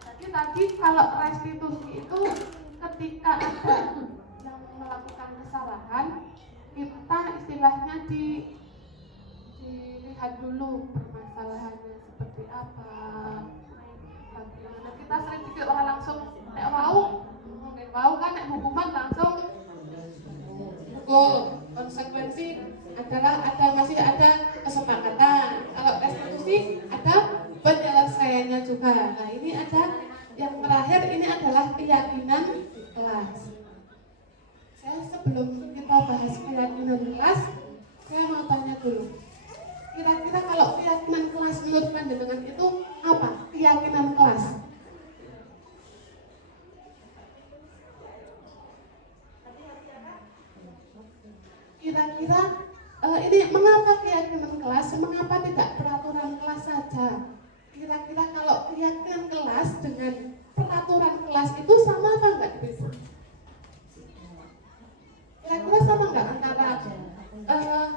Jadi tadi kalau restitusi itu ketika ada yang melakukan kesalahan, kita istilahnya dilihat dulu permasalahannya seperti apa. Bagaimana kita sering pikir orang langsung mau kan hukuman langsung hukum. Konsekuensi adalah masih ada kesepakatan. Kalau restitusi ada penyelesaiannya juga. Nah, ini ada yang terakhir, ini adalah keyakinan kelas. Saya sebelum kita bahas keyakinan kelas, saya mau tanya dulu. Kira-kira kalau keyakinan kelas menurut pandangan itu apa? Keyakinan kelas. Kira-kira ini mengapa keyakinan kelas? Mengapa tidak peraturan kelas saja? kira-kira kalau keyakinan kelas dengan peraturan kelas itu sama apa enggak? Kira-kira sama enggak antara kalau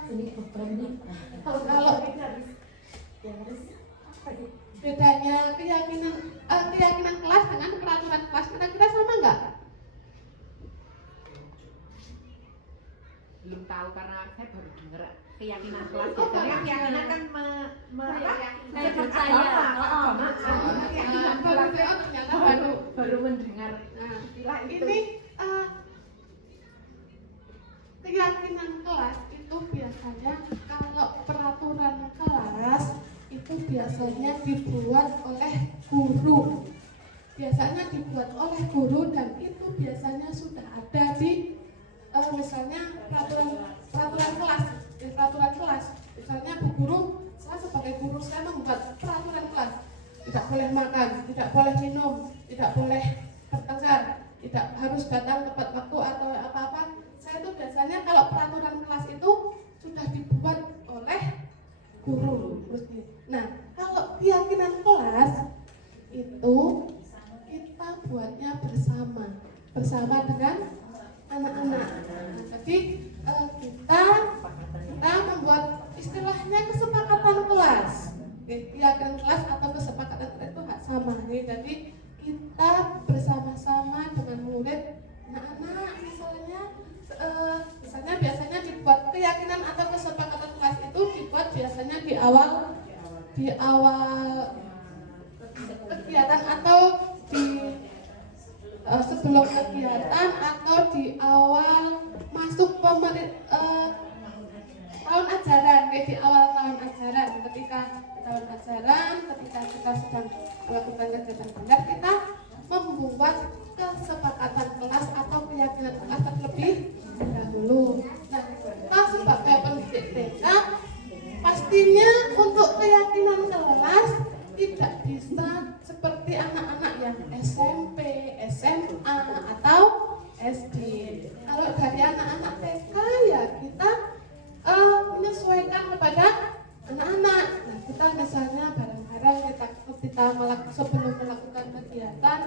bedanya keyakinan kelas dengan peraturan kelas, kira-kira sama enggak? Belum tahu karena saya baru dengar keyakinan kelas. Biasanya keyakinan kan percaya. Keyakinan kelas ternyata baru mendengar istilah itu. Ini keyakinan kelas itu biasanya kalau peraturan kelas itu biasanya dibuat oleh guru. Biasanya dibuat oleh guru dan itu biasanya sudah ada di misalnya peraturan kelas. Misalnya bu guru, saya sebagai guru saya membuat peraturan kelas. Tidak boleh makan, tidak boleh minum, tidak boleh bertengkar, tidak harus datang tepat waktu atau apa-apa. Saya itu biasanya kalau peraturan kelas itu sudah dibuat oleh guru. Nah, kalau keyakinan kelas itu kita buatnya bersama dengan anak-anak. Jadi kita membuat istilahnya kesepakatan kelas. Keyakinan kelas atau kesepakatan kelas itu hak sama. Jadi kita bersama-sama dengan murid, anak-anak misalnya biasanya dibuat keyakinan atau kesepakatan kelas itu dibuat biasanya di awal kegiatan atau di sebelum kegiatan atau di awal masuk tahun ajaran, di awal tahun ajaran, ketika kita sedang melakukan kegiatan benar, kita membuat kesepakatan kelas atau keyakinan kelas terlebih dahulu. Nah, kita sebagai pendidik TK pastinya untuk keyakinan kelas tidak bisa seperti anak-anak yang SMP, SMA atau SD. Kalau dari anak-anak TK ya kita menyesuaikan kepada anak-anak. Nah, kita misalnya bareng-bareng sebelum melakukan kegiatan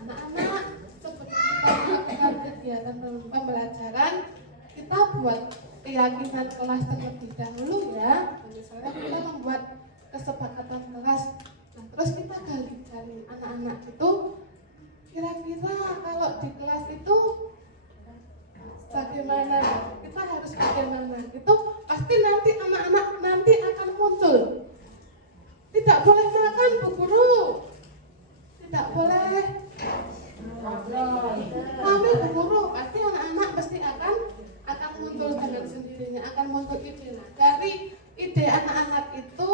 anak-anak, sebelum kita melakukan kegiatan pembelajaran, kita buat keyakinan kelas terlebih dahulu ya. Misalnya kita membuat kesepakatan kelas. Nah, terus kita gali anak-anak itu kira-kira kalau di kelas itu bagaimana, kita harus bagaimana, itu pasti nanti anak-anak nanti akan muncul. Tidak boleh makan bu guru, tidak boleh kami bu guru, pasti anak-anak pasti akan muncul dengan sendirinya, akan muncul ide. Nah, dari ide anak-anak itu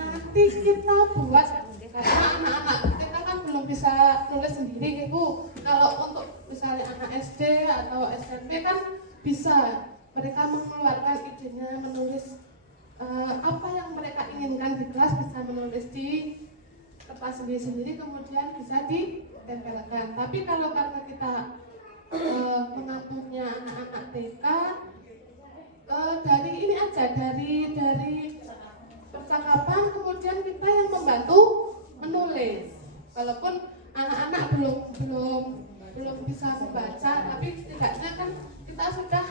nanti kita buat, karena anak-anak kita kan belum bisa nulis sendiri ibu. Kalau untuk misalnya anak SD atau SMP kan bisa mereka mengeluarkan idenya, menulis apa yang mereka inginkan di kelas, bisa menulis di kertas sendiri-sendiri kemudian bisa ditempelkan. Tapi kalau karena kita mengaturnya anak-anak TK dari ini aja, dari percakapan, kemudian kita yang membantu menulis. Walaupun anak-anak belum bisa membaca, tapi setidaknya kan kita sudah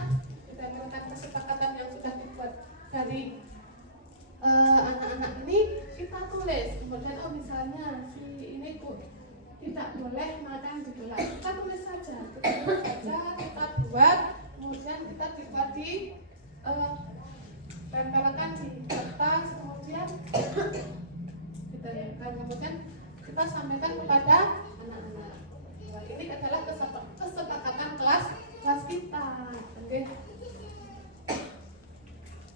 melakukan kesepakatan yang sudah dibuat dari anak-anak ini, kita tulis. Kemudian misalnya si ini bu tidak boleh makan di kelas, kita tulis saja, kita buat, kemudian kita dibuat di tempelkan di kertas, kemudian kemudian kita sampaikan kepada anak-anak. Ini adalah kesepakatan kelas kita. Okay.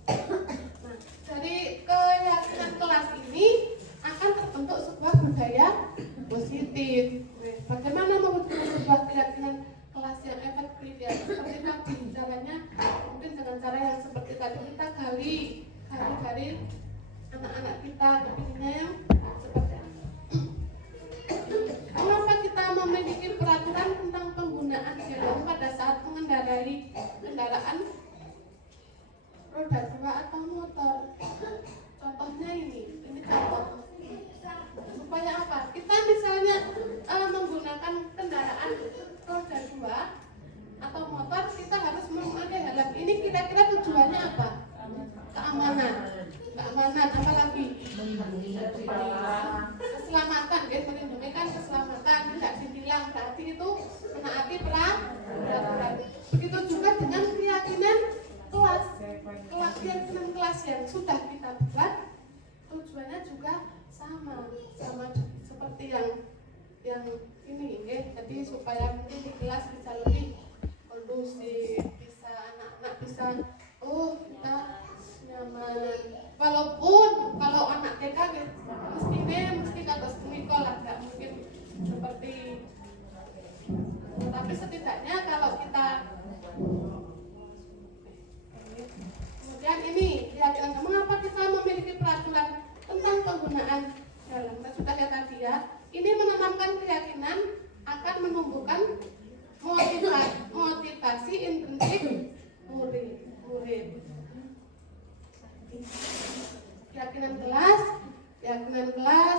Nah, dari keyakinan kelas ini akan terbentuk sebuah budaya positif. Bagaimana membentuk sebuah keyakinan kelas yang efektif ya? Seperti tadi caranya, mungkin dengan cara yang seperti tadi kita gali anak-anak kita kepinginnya yang seperti apa. Kenapa kita memiliki peraturan tentang penggunaan helm pada saat mengendarai kendaraan roda 2 atau motor? Contohnya ini contoh. keselamatan, guys, melindungi kan keselamatan, tidak ditilang, berarti itu menaati peraturan. Begitu juga dengan keyakinan kelas yang sudah kita buat, tujuannya juga sama seperti yang ini, jadi supaya mungkin di kelas bisa lebih kondusif, bisa anak-anak bisa kita nyaman. Walaupun kalau anak TK mesti kata sekolah, nggak mungkin seperti, tapi setidaknya kalau kita kemudian ini keyakinan, mengapa kita memiliki peraturan tentang penggunaan jalan. Nah, sudah lihat tadi ya, ini menanamkan keyakinan akan menumbuhkan motivasi intrinsik murid. Keyakinan kelas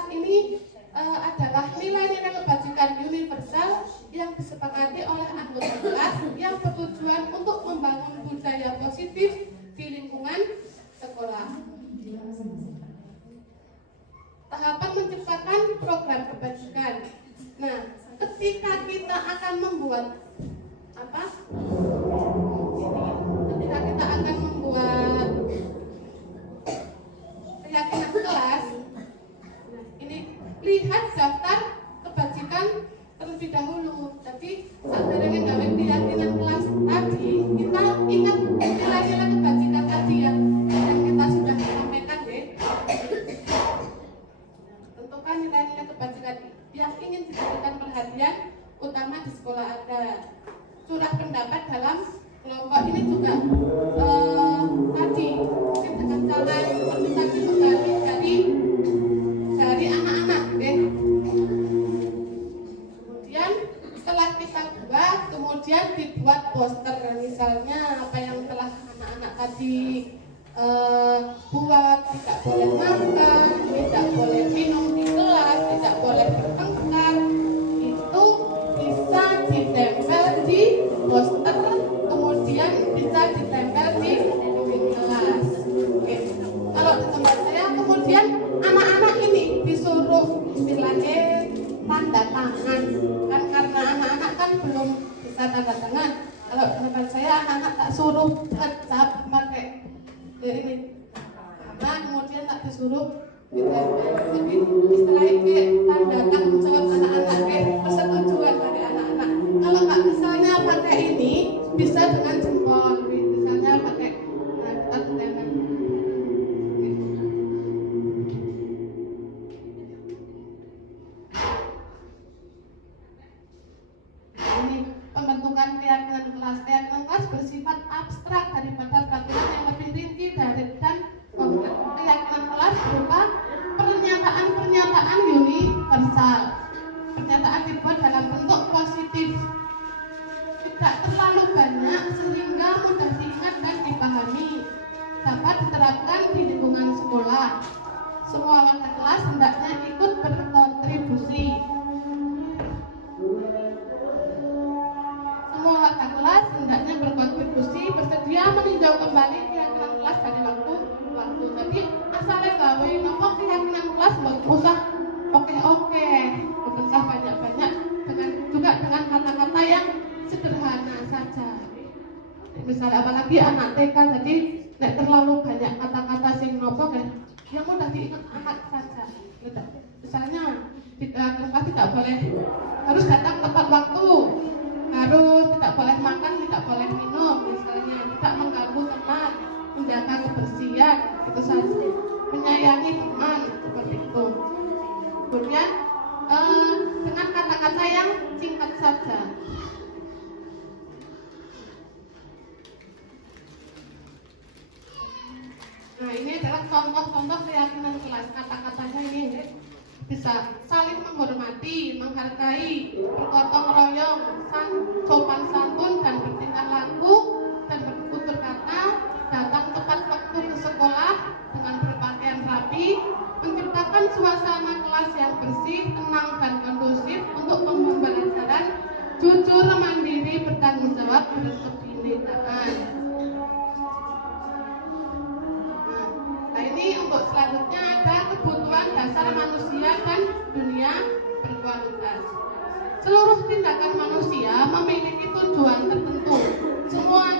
ini adalah nilai-nilai kebajikan universal yang disepakati oleh anggota kelas yang bertujuan untuk membangun budaya positif di lingkungan sekolah. Tahapan menciptakan program kebajikan. Nah, ketika kita akan membuat keyakinan kelas, nah ini lihat daftar kebajikan terlebih dahulu. Jadi saat ingin gawe keyakinan kelas tadi, kita ingat nilai-nilai kebajikan tadi yang kita sudah sampaikan, tentukan nilai-nilai kebajikan yang ingin diberikan perhatian utama di sekolah Anda. Curah pendapat dalam kelompok ini juga tadi mungkin dengan cara seperti tadi menggali dari anak-anak, kemudian setelah kita buat, kemudian dibuat poster, misalnya apa yang telah anak-anak tadi buat, tidak boleh makan, tidak boleh minum di kelas, tidak boleh bertengkar, itu bisa ditempel di poster, kemudian bisa ditempel di dinding kelas. Oke. Kalau di tempat saya, kemudian anak-anak ini disuruh istilahnya tanda tangan, kan karena anak-anak kan belum bisa tanda tangan. Kalau di tempat saya anak-anak tak suruh kecap pakai ini, karena kemudian tak disuruh ditempel. Jadi istilahnya tanda tanggung jawab anak-anak, persetujuan dari anak-anak. Kalau nggak misalnya pakai ini, bisa dengan jempol, misalnya pakai tangan. Ini pembentukan keyakinan kelas. Keyakinan kelas bersifat abstrak daripada peraturan yang lebih rinci dan konkret. Keyakinan kelas berupa pernyataan universal. Pernyataan dibuat dalam bentuk positif, tidak terlalu banyak sehingga mudah diingat dan dipahami, dapat diterapkan di lingkungan sekolah. Semua warga kelas hendaknya ikut berkontribusi. Semua warga kelas hendaknya berkontribusi, bersedia meninjau kembali keyakinan kelas dari waktu ke waktu. Jadi asalnya gawe nopo keyakinan kelas nggak usah oke, usah banyak-banyak, dengan kata-kata yang sederhana saja. Misalnya apalagi anak TK, jadi nek terlalu banyak kata-kata sing nopo yang mudah diingat anak saja. Misalnya kita tidak boleh, harus datang tepat waktu, harus tidak boleh makan, tidak boleh minum, misalnya tidak mengganggu teman, menjaga kebersihan, itu saja, menyayangi teman, seperti itu. Kemudian dengan kata-kata yang singkat saja. Nah, ini adalah contoh-contoh keyakinan kelas. Kata-katanya ini bisa saling menghormati, menghargai, bergotong royong, sopan santun dan bertingkah laku dan bertutur kata, datang tepat waktu ke sekolah dengan berpakaian rapi, menciptakan suasana kelas yang bersih, tenang dan kondusif untuk pembelajaran, jujur, mandiri, bertanggung jawab, berkebinekaan. Nah, ini untuk selanjutnya ada kebutuhan manusia dan dunia berkualitas. Seluruh tindakan manusia memiliki tujuan tertentu. Semua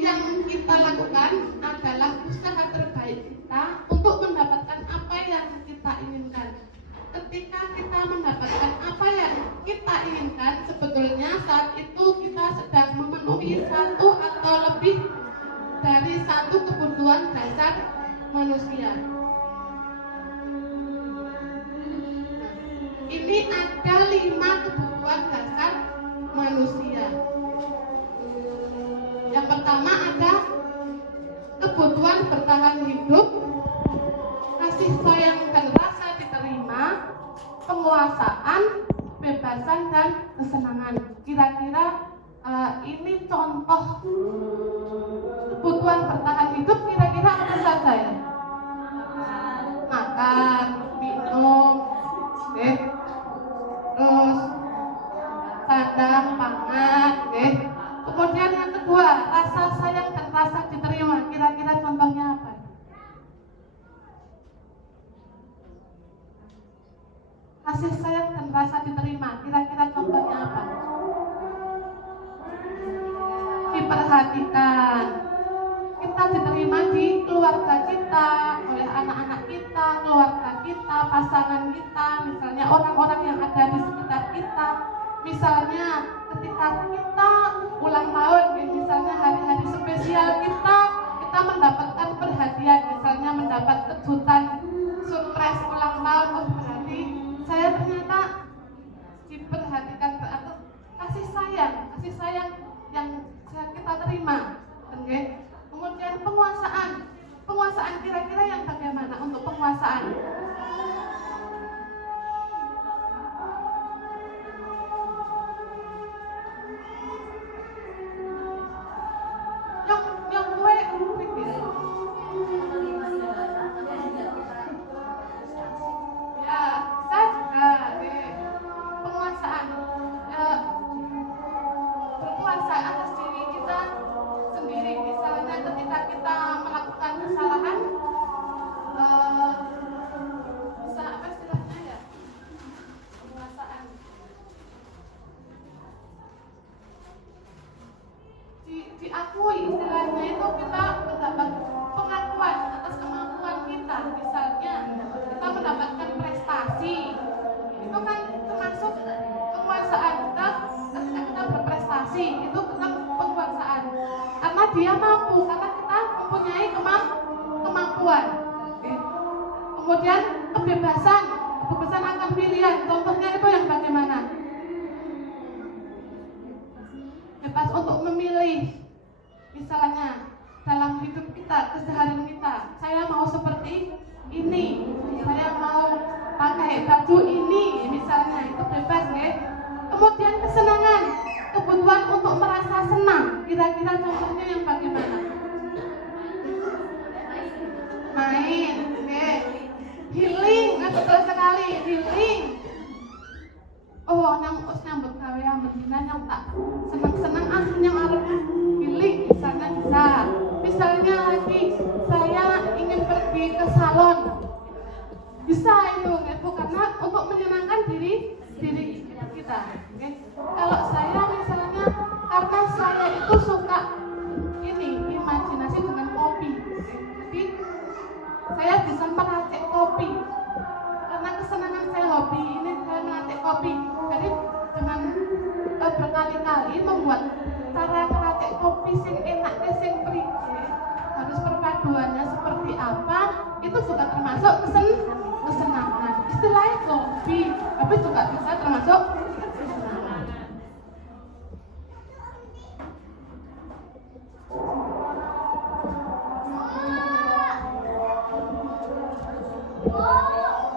yang kita lakukan adalah usaha terbaik kita untuk mendapatkan apa yang kita inginkan. Ketika kita mendapatkan apa yang kita inginkan, sebetulnya saat itu kita sedang memenuhi satu atau lebih dari satu kebutuhan dasar manusia. Ini ada 5 kebutuhan dasar manusia. Yang pertama ada kebutuhan bertahan hidup, kasih sayang dan rasa diterima, penguasaan, kebebasan dan kesenangan. Kira-kira ini contoh kebutuhan bertahan hidup, kira-kira apa saja ya? Makan, minum, terus sandang, pangan, Kemudian yang kedua, rasa sayang dan rasa diterima. Kira-kira contohnya apa? Kasih sayang dan rasa diterima. Kira-kira contohnya apa? Diperhatikan. Kita diterima di keluarga kita, oleh anak-anak kita, keluarga kita, pasangan kita, misalnya orang-orang yang ada di sekitar kita. Misalnya ketika kita ulang tahun, misalnya hari-hari spesial kita mendapatkan perhatian, misalnya mendapat kejutan, surprise ulang tahun, berarti saya ternyata diperhatikan atau kasih sayang yang kita terima, okay? Kemudian penguasaan kira-kira yang bagaimana untuk penguasaan? Yang gue pikir ya bisa juga penguasaan berkuasa atas diri kita sendiri. Misalnya ketika kita melakukan kesalahan, bisa apa istilahnya ya, penguasaan diakui, istilahnya itu kita mendapat pengakuan atas kemampuan kita. Misalnya kita mendapatkan prestasi, itu kan termasuk penguasaan kita. Ketika kita berprestasi, itu kita penguasaan karena dia mampu, karena kita mempunyai kemampuan. Kemudian kebebasan akan pilihan. Contohnya itu yang bagaimana? Bebas untuk memilih. Misalnya dalam hidup kita, keseharian kita, saya mau seperti ini, saya mau pakai baju ini, misalnya itu bebas, ya. Kemudian kesenangan, kebutuhan untuk merasa senang. Kira-kira contohnya yang bagaimana? Main, healing, betul sekali, healing. Oh, nyambut gawe ambenan yang tak seneng-seneng yang arep healing, misalnya bisa. Misalnya lagi saya ingin pergi ke salon, bisa itu, karena untuk menyenangkan diri kita. Kalau saya misalnya, karena saya itu suka imajinasi dengan kopi, jadi saya bisa meracik kopi. Karena kesenangan saya hobi ini, saya meracik kopi. Jadi dengan berkali-kali membuat cara meracik kopi sing enak, sing prige, harus perpaduannya seperti apa, itu juga termasuk kesenangan. Istilahnya hobi, tapi juga bisa termasuk kesenangan.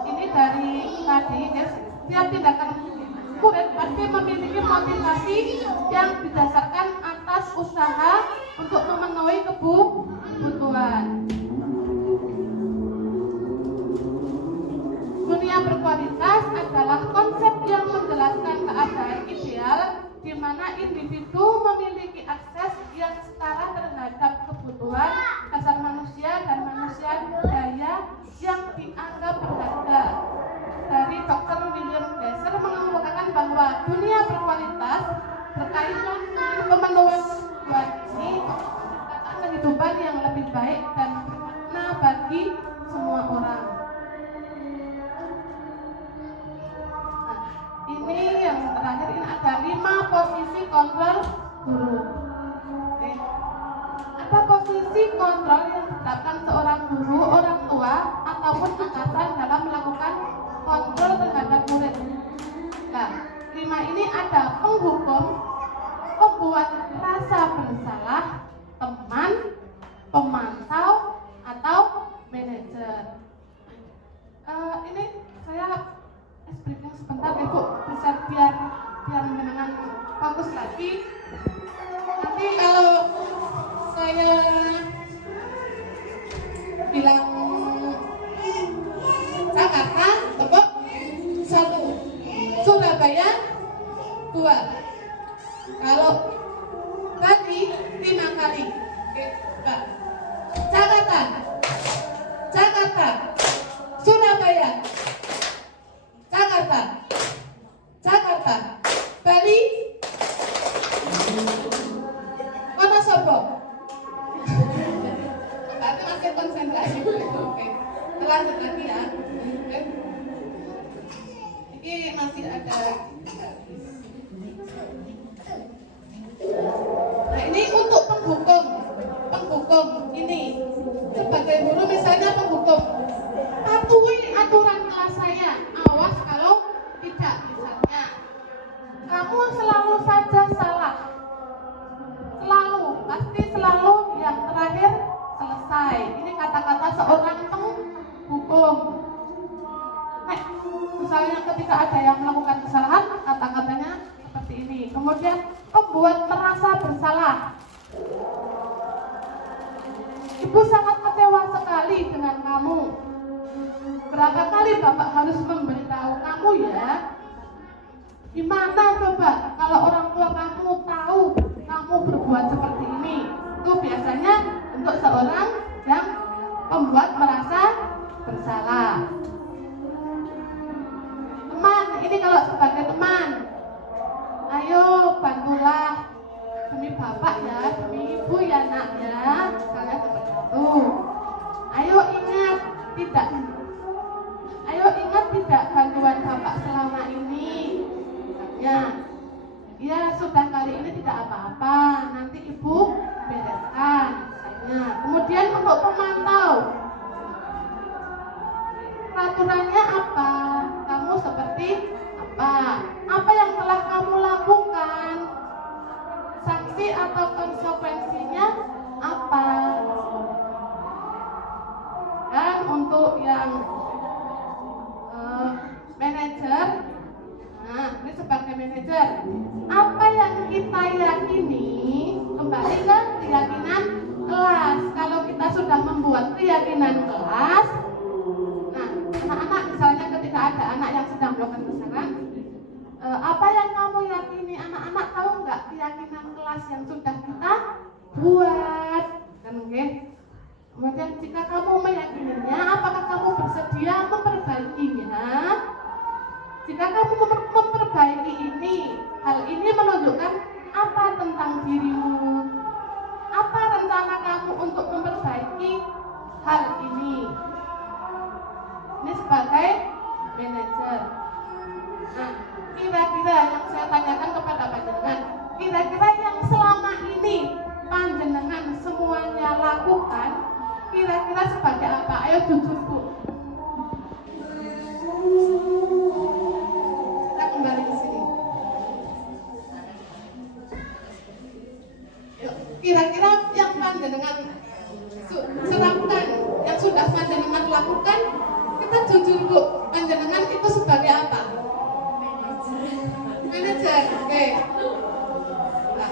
Ini dari tadi, setiap tindakan murid pasti memiliki motivasi yang didasarkan atas usaha untuk memenuhi kebutuhan. Dunia berkualitas adalah konsep yang menjelaskan keadaan ideal di mana individu memiliki akses yang setara terhadap kebutuhan dasar manusia dan manusia daya yang dianggap berharga. baik dan bermakna bagi semua orang. Nah, ini yang terakhir, ini ada 5 posisi kontrol guru. Oke. Ada posisi kontrol yang ditetapkan seorang guru, orang tua, ataupun atasan dalam melakukan kontrol terhadap murid. Nah, 5 ini ada penghukum, pembuat rasa bersalah, teman, pemantau, atau manajer. Ini saya briefing sebentar ya Bu, bisa biar mengenang fokus lagi. Nanti kalau saya bilang Jakarta, Tepok 1, Surabaya 2. Kalau tadi 5 kali. Oke, Pak. Jakarta, Surabaya, Jakarta, Bali, Wonosobo. Berarti masih konsentrasi. Oke, lanjut lagi ya. Oke. Ini masih ada. Nah, ini untuk penghukum ini sebagai guru misalnya penghukum, patuhi aturan kelas saya, awas kalau tidak. Misalnya kamu selalu saja salah, pasti selalu yang terakhir selesai. Ini kata-kata seorang penghukum. Nah, misalnya ketika ada yang melakukan kesalahan, kata-katanya seperti ini. Kemudian membuat merasa bersalah. Ibu sangat kecewa sekali dengan kamu. Berapa kali Bapak harus memberitahu kamu ya? Gimana coba kalau orang tua kamu tahu kamu berbuat seperti ini? Itu biasanya untuk seorang yang membuat merasa bersalah. Teman, ini kalau sebagai teman, ayo bantulah demi Bapak ya, demi Ibu ya nak ya, misalnya seperti itu. Ayo ingat tidak bantuan Bapak selama ini. Misalnya, ya sudah kali ini tidak apa-apa, nanti Ibu bereskan. Misalnya. Kemudian untuk pemantau, peraturannya apa? Kamu seperti apa? Apa yang telah kamu lakukan? Sanksi atau konsekuensinya apa? Dan untuk yang manajer, nah ini sebagai manajer, apa yang kita yakini kembali ke keyakinan kelas. Kalau kita sudah membuat keyakinan kelas, nah anak-anak misalnya ketika ada anak yang sedang melakukan kesalahan, apa yang kamu yakini, anak-anak tahu nggak keyakinan kelas yang sudah kita buat, kan okay? Kemudian jika kamu meyakininya, apakah kamu bersedia memperbaikinya? Jika kamu memperbaiki ini, hal ini menunjukkan apa tentang dirimu? Apa rencana kamu untuk memperbaiki hal ini? Ini sebagai manajer. Nah, kira-kira yang saya tanyakan kepada panjenengan, kira-kira yang selama ini panjenengan semuanya lakukan, kira-kira sebagai apa? Ayo jujur Bu. Kita kembali ke sini. Yuk, kira-kira yang panjenengan lakukan, yang sudah panjenengan lakukan, kita jujur Bu, panjenengan itu sebagai apa? Manajer, oke. Nah,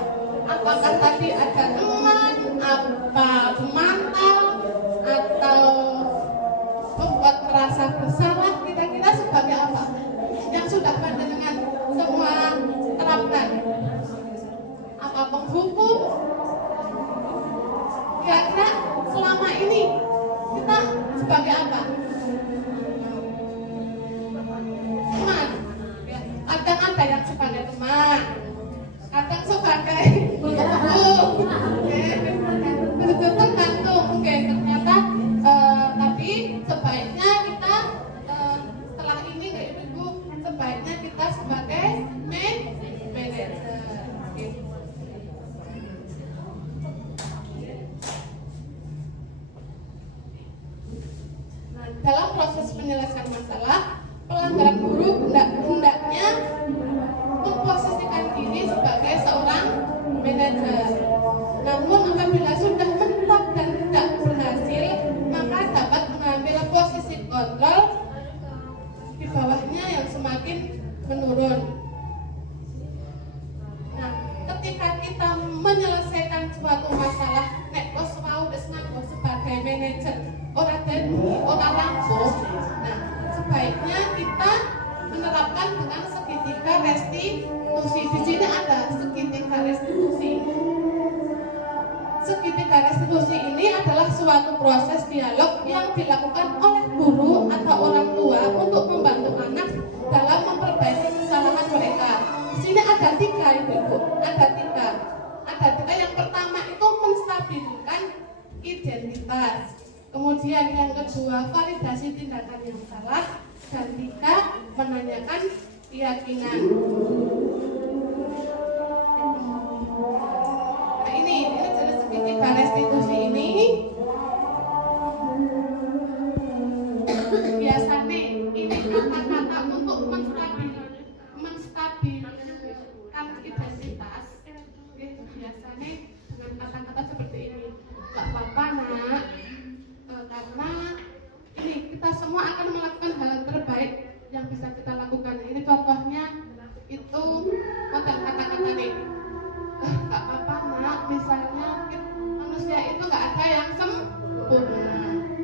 apakah tadi ada teman, apa pemantau, atau membuat merasa bersalah? Kira-kira sebagai apa? Yang sudah panjenengan semua terapkan? Apa penghukum? Kira-kira selama ini kita sebagai apa? Teman. Kadang ada yang sebagai teman, kadang sebagai guru, tergantung. Oke. dalam proses penyelesaian masalah, pelanggaran guru hendaknya memposisikan diri sebagai seorang manajer. Namun apabila sudah mentok dan tidak berhasil, maka dapat mengambil posisi kontrol di bawahnya yang semakin menurun. Nah, ketika kita menyelesaikan suatu masalah, nek bos mau wis nganggo sebagai manajer, orang langsung. Nah, sebaiknya kita menerapkan dengan segitiga restitusi. Di sini ada segitiga restitusi. Segitiga restitusi ini adalah suatu proses dialog yang dilakukan oleh guru atau orang tua untuk membantu anak dalam memperbaiki kesalahan mereka. Di sini ada tiga, Ibu. Ada tiga. Yang pertama itu menstabilkan identitas. Kemudian yang kedua, validasi tindakan yang salah. Dan tiga, menanyakan keyakinan. Nah, ini jenis segitiga restitusi ini biasanya ini kata-kata untuk menstabilkan identitas. Biasanya dengan kata-kata seperti ini, Pak Bapak nak, karena ini kita semua akan melakukan hal terbaik yang bisa kita lakukan. Ini contohnya itu model kata-kata nih, Kak Bapak nak, misalnya manusia itu nggak ada yang sempurna.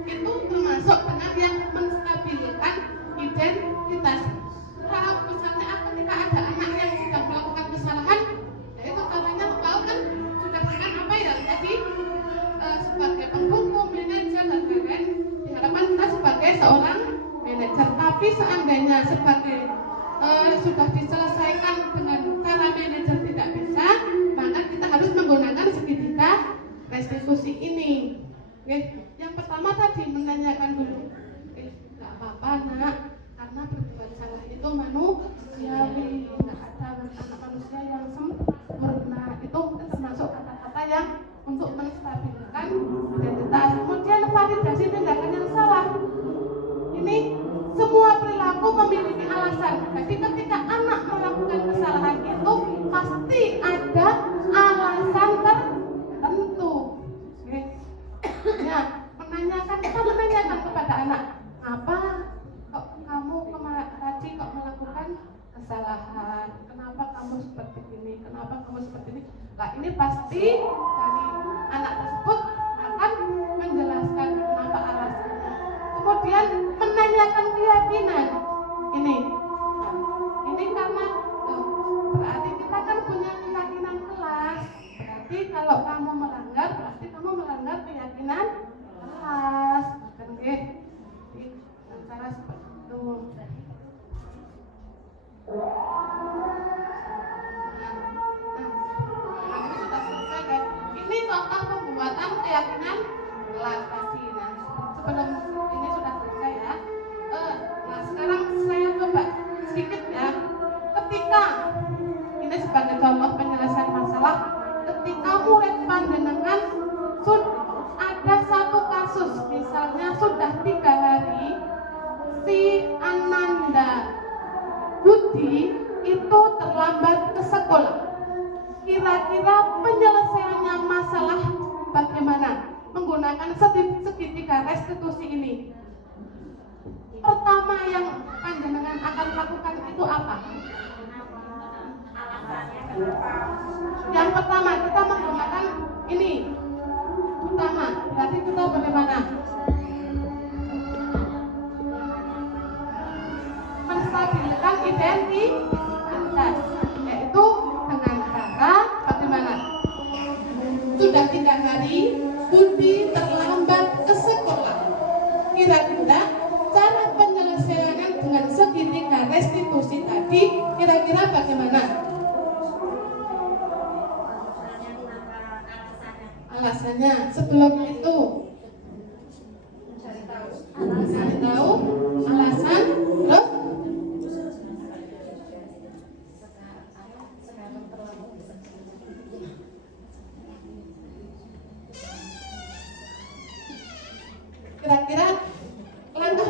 Itu termasuk dengan yang menstabilkan identitas. Kalau misalnya ketika ada anak yang sedang melakukan kesalahan, ya itu caranya tahu kan sudah dengan apa ya tadi sebagai pendukung, manajer dan lain-lain, diharapkan kita sebagai seorang manajer. Tapi seandainya sebagai sudah diselesaikan dengan cara manajer tidak bisa, maka kita harus menggunakan segitiga restitusi ini. Oke. Yang pertama tadi menanyakan dulu, nggak apa-apa nak, karena berbuat salah itu manusiawi, nggak ada anak manusia yang sempurna. Itu termasuk kata-kata yang untuk menstabilkan identitas. Kemudian validasi tindakan yang salah. Ini semua perilaku memiliki alasan. Jadi ketika anak melakukan kesalahan itu pasti ada alasan tertentu. Oke. Nah, kita menanyakan kepada anak, apa kok kamu tadi kok melakukan kesalahan? Kenapa kamu seperti ini? Kenapa kamu seperti ini? Nah, ini pasti dari anak tersebut akan menjelaskan kenapa alasannya. Kemudian menanyakan keyakinan. Ini karena berarti kita kan punya keyakinan kelas. Berarti kalau kamu melanggar, berarti kamu melanggar keyakinan kelas. Kan cara seperti itu. Ini contoh pembuatan keyakinan kelas tadi. Nah, sebelum ini sudah selesai ya. Nah, sekarang saya coba sedikit ya. Ketika ini sebagai contoh penyelesaian masalah, ketika murid panjenengan ada satu kasus, misalnya sudah 3 hari si Ananda Budi itu terlambat ke sekolah. Kira-kira penyelesaiannya masalah bagaimana? Menggunakan segitiga restitusi ini. Pertama yang panjenengan akan lakukan itu apa? Yang pertama kita menggunakan ini. Pertama, berarti kita bagaimana? Menstabilkan identitas, yaitu dengan cara bagaimana? Sudah 3 hari Budi terlambat ke sekolah. Kira-kira cara penyelesaiannya dengan segitiga restitusi tadi kira-kira bagaimana? Alasannya sebelum itu mencari tahu alasan, terus kira-kira langkah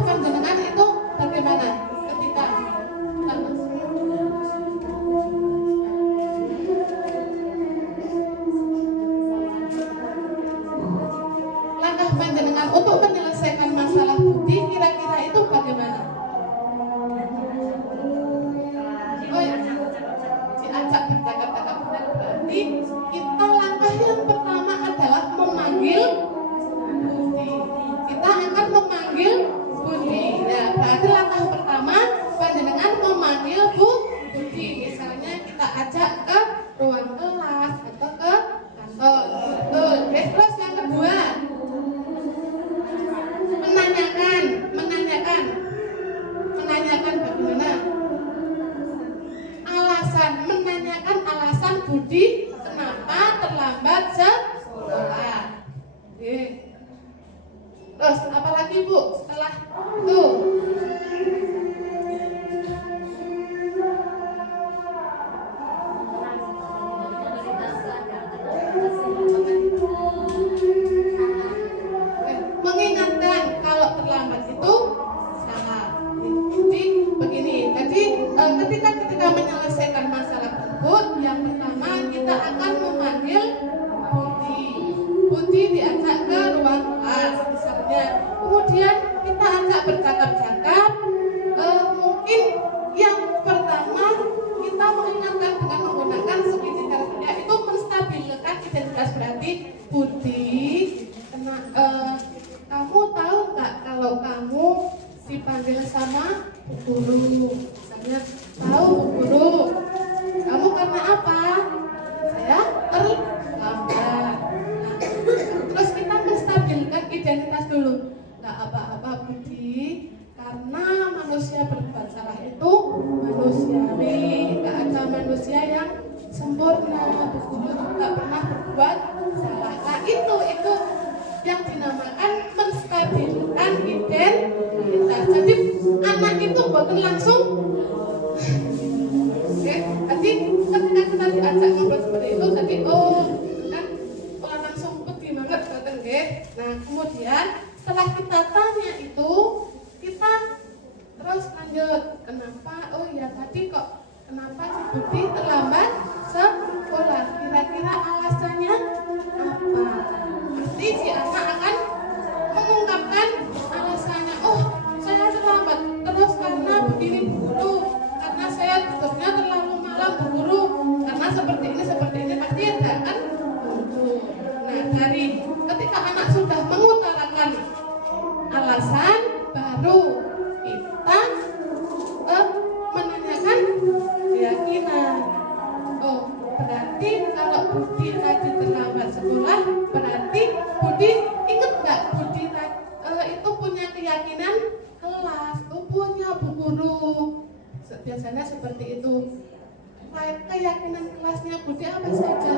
Terus apalagi Bu setelah itu? Mengingatkan kalau terlambat itu salah. Jadi begini, ketika menyelesaikan masalah tersebut, yang pertama kita akan memanggil Budi diajak ke ruang kelas misalnya. Kemudian kita ajak bercakap-cakap. Mungkin yang pertama kita mengingatkan dengan menggunakan segitiga yaitu menstabilkan identitas. Berarti Budi, kamu tahu nggak kalau kamu dipanggil sama guru? Misalnya, tahu guru. Kamu karena apa? Saya terlambat. Terus kita menstabilkan identitas dulu. Nggak apa-apa Budi, karena manusia berbuat salah itu manusiawi. Nggak ada manusia yang sempurna. Guru juga pernah berbuat salah. Nah itu yang dinamakan menstabilkan identitas. Jadi anak itu bukan langsung jadi ketika kita diajak ngobrol seperti itu, jadi kan langsung pedih banget boten nggih. Nah, kemudian setelah kita tanya itu, kita terus lanjut. Kenapa? Oh ya tadi kok kenapa si Budi terlambat sekolah? Kira-kira alasannya apa? Pasti si anak akan mengungkapkan alasannya. Oh, saya terlambat terus karena begini guru, karena saya tutupnya terlalu malam guru, karena seperti ini pasti ada kan guru. Nah, dari ketika anak sudah mengutarakan alasan, baru kita menanyakan keyakinan. Oh, berarti kalau Budi tadi terlambat sekolah, berarti Budi ingat nggak Budi itu punya keyakinan kelas, punya bu guru. Biasanya seperti itu. Keyakinan kelasnya Budi apa saja?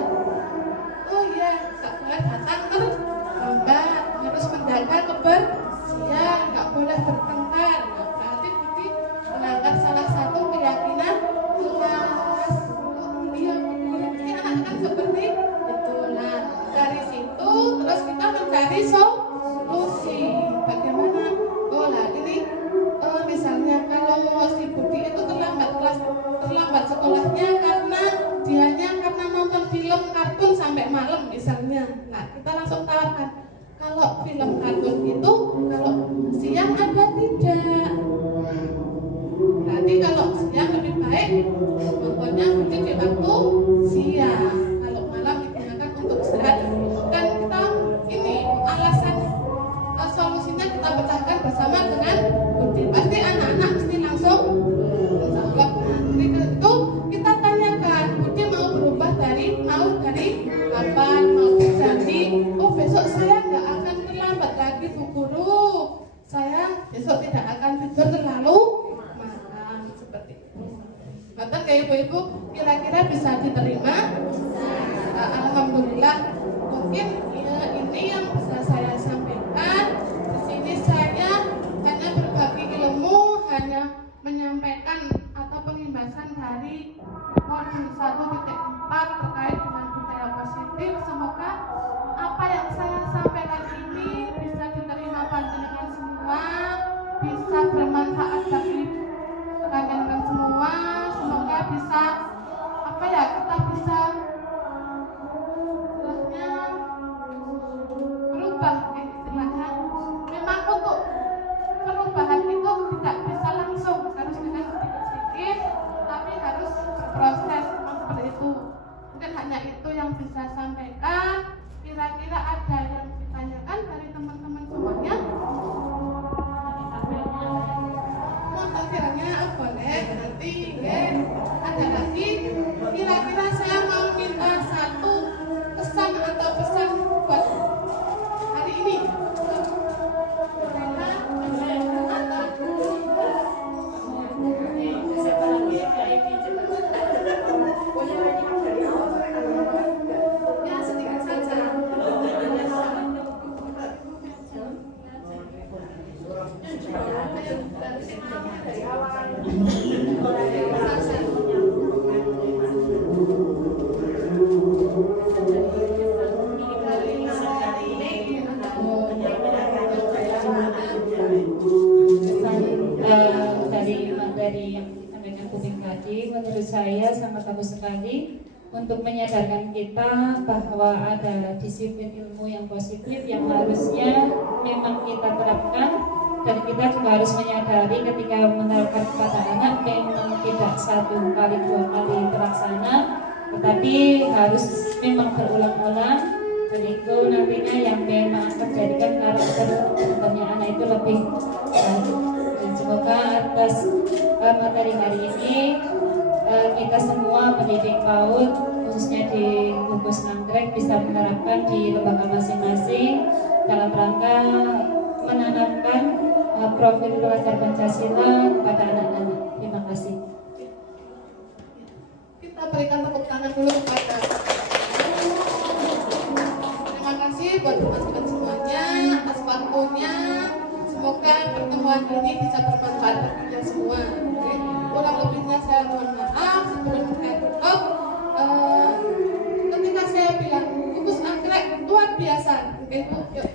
Oh iya, nggak boleh datang terlambat, harus menjaga kebersihan, nggak boleh bertengkar. Nah, berarti Budi melanggar salah satu keyakinan kelas. Iya, ini anak kan seperti itu. Nah, dari situ terus kita mencari solusi. Bagaimana? Oh lah ini misalnya kalau si Budi itu terlambat sekolahnya karena karena nonton film kartun sampai malam misalnya. Nah, kita langsung tawarkan, kalau film kartun itu kalau siang ada tidak? Berarti kalau siang lebih baik nontonnya Budi di waktu siang. Kalau malam digunakan untuk istirahat. Dan kita ini alasan solusinya kita pecahkan bersama dengan Budi. Pasti anak-anak mesti langsung menjawab. Nah, itu kita tanyakan, Budi mau berubah mau dari kapan, mau berjanji, oh besok saya nggak akan terlambat lagi Bu Guru, saya besok tidak akan tidur terlalu malam, seperti itu. Bahkan kayak ibu-ibu kira-kira bisa diterima? Nah, alhamdulillah. Mungkin ya, ini yang bisa saya sampaikan. Di sini saya hanya berbagi ilmu, hanya menyampaikan atau pengimbasan dari modul 1.4 terkait dengan budaya positif. Semoga apa yang saya sampaikan ini bisa diterima panjenengan semua, bisa bermanfaat bagi panjenengan semua. Semoga bisa kita bisa berubah istilahnya. Memang untuk perubahan itu tidak bisa langsung, harus dengan sedikit-sedikit, tapi harus berproses seperti itu. Mungkin hanya itu yang bisa sampaikan. Kira-kira ada yang Pesan dari materi yang disampaikan Kuping tadi, menurut saya sangat bagus sekali untuk menyadarkan kita bahwa ada disiplin ilmu yang positif yang harusnya memang kita terapkan, dan kita juga harus menyadari ketika menerapkan kepada anak memang tidak 1 kali 2 kali terlaksana, tetapi harus memang berulang-ulang, dan itu nantinya yang memang menjadikan karakter kedepannya anak itu lebih baik. Dan semoga atas materi hari ini kita semua pendidik PAUD khususnya di Gugus Nagrek bisa menerapkan di lembaga masing-masing dalam rangka menanamkan profil pelajar Pancasila kepada anak-anak. Terima kasih. Kita berikan tepuk tangan dulu kepada. Terima kasih buat teman-teman semuanya atas waktunya. Semoga pertemuan ini bisa bermanfaat bagi kita semua. Oke. Kurang lebihnya saya mohon maaf. Sebelum saya tutup, ketika saya bilang Gugus Nagrek luar biasa, oke, yuk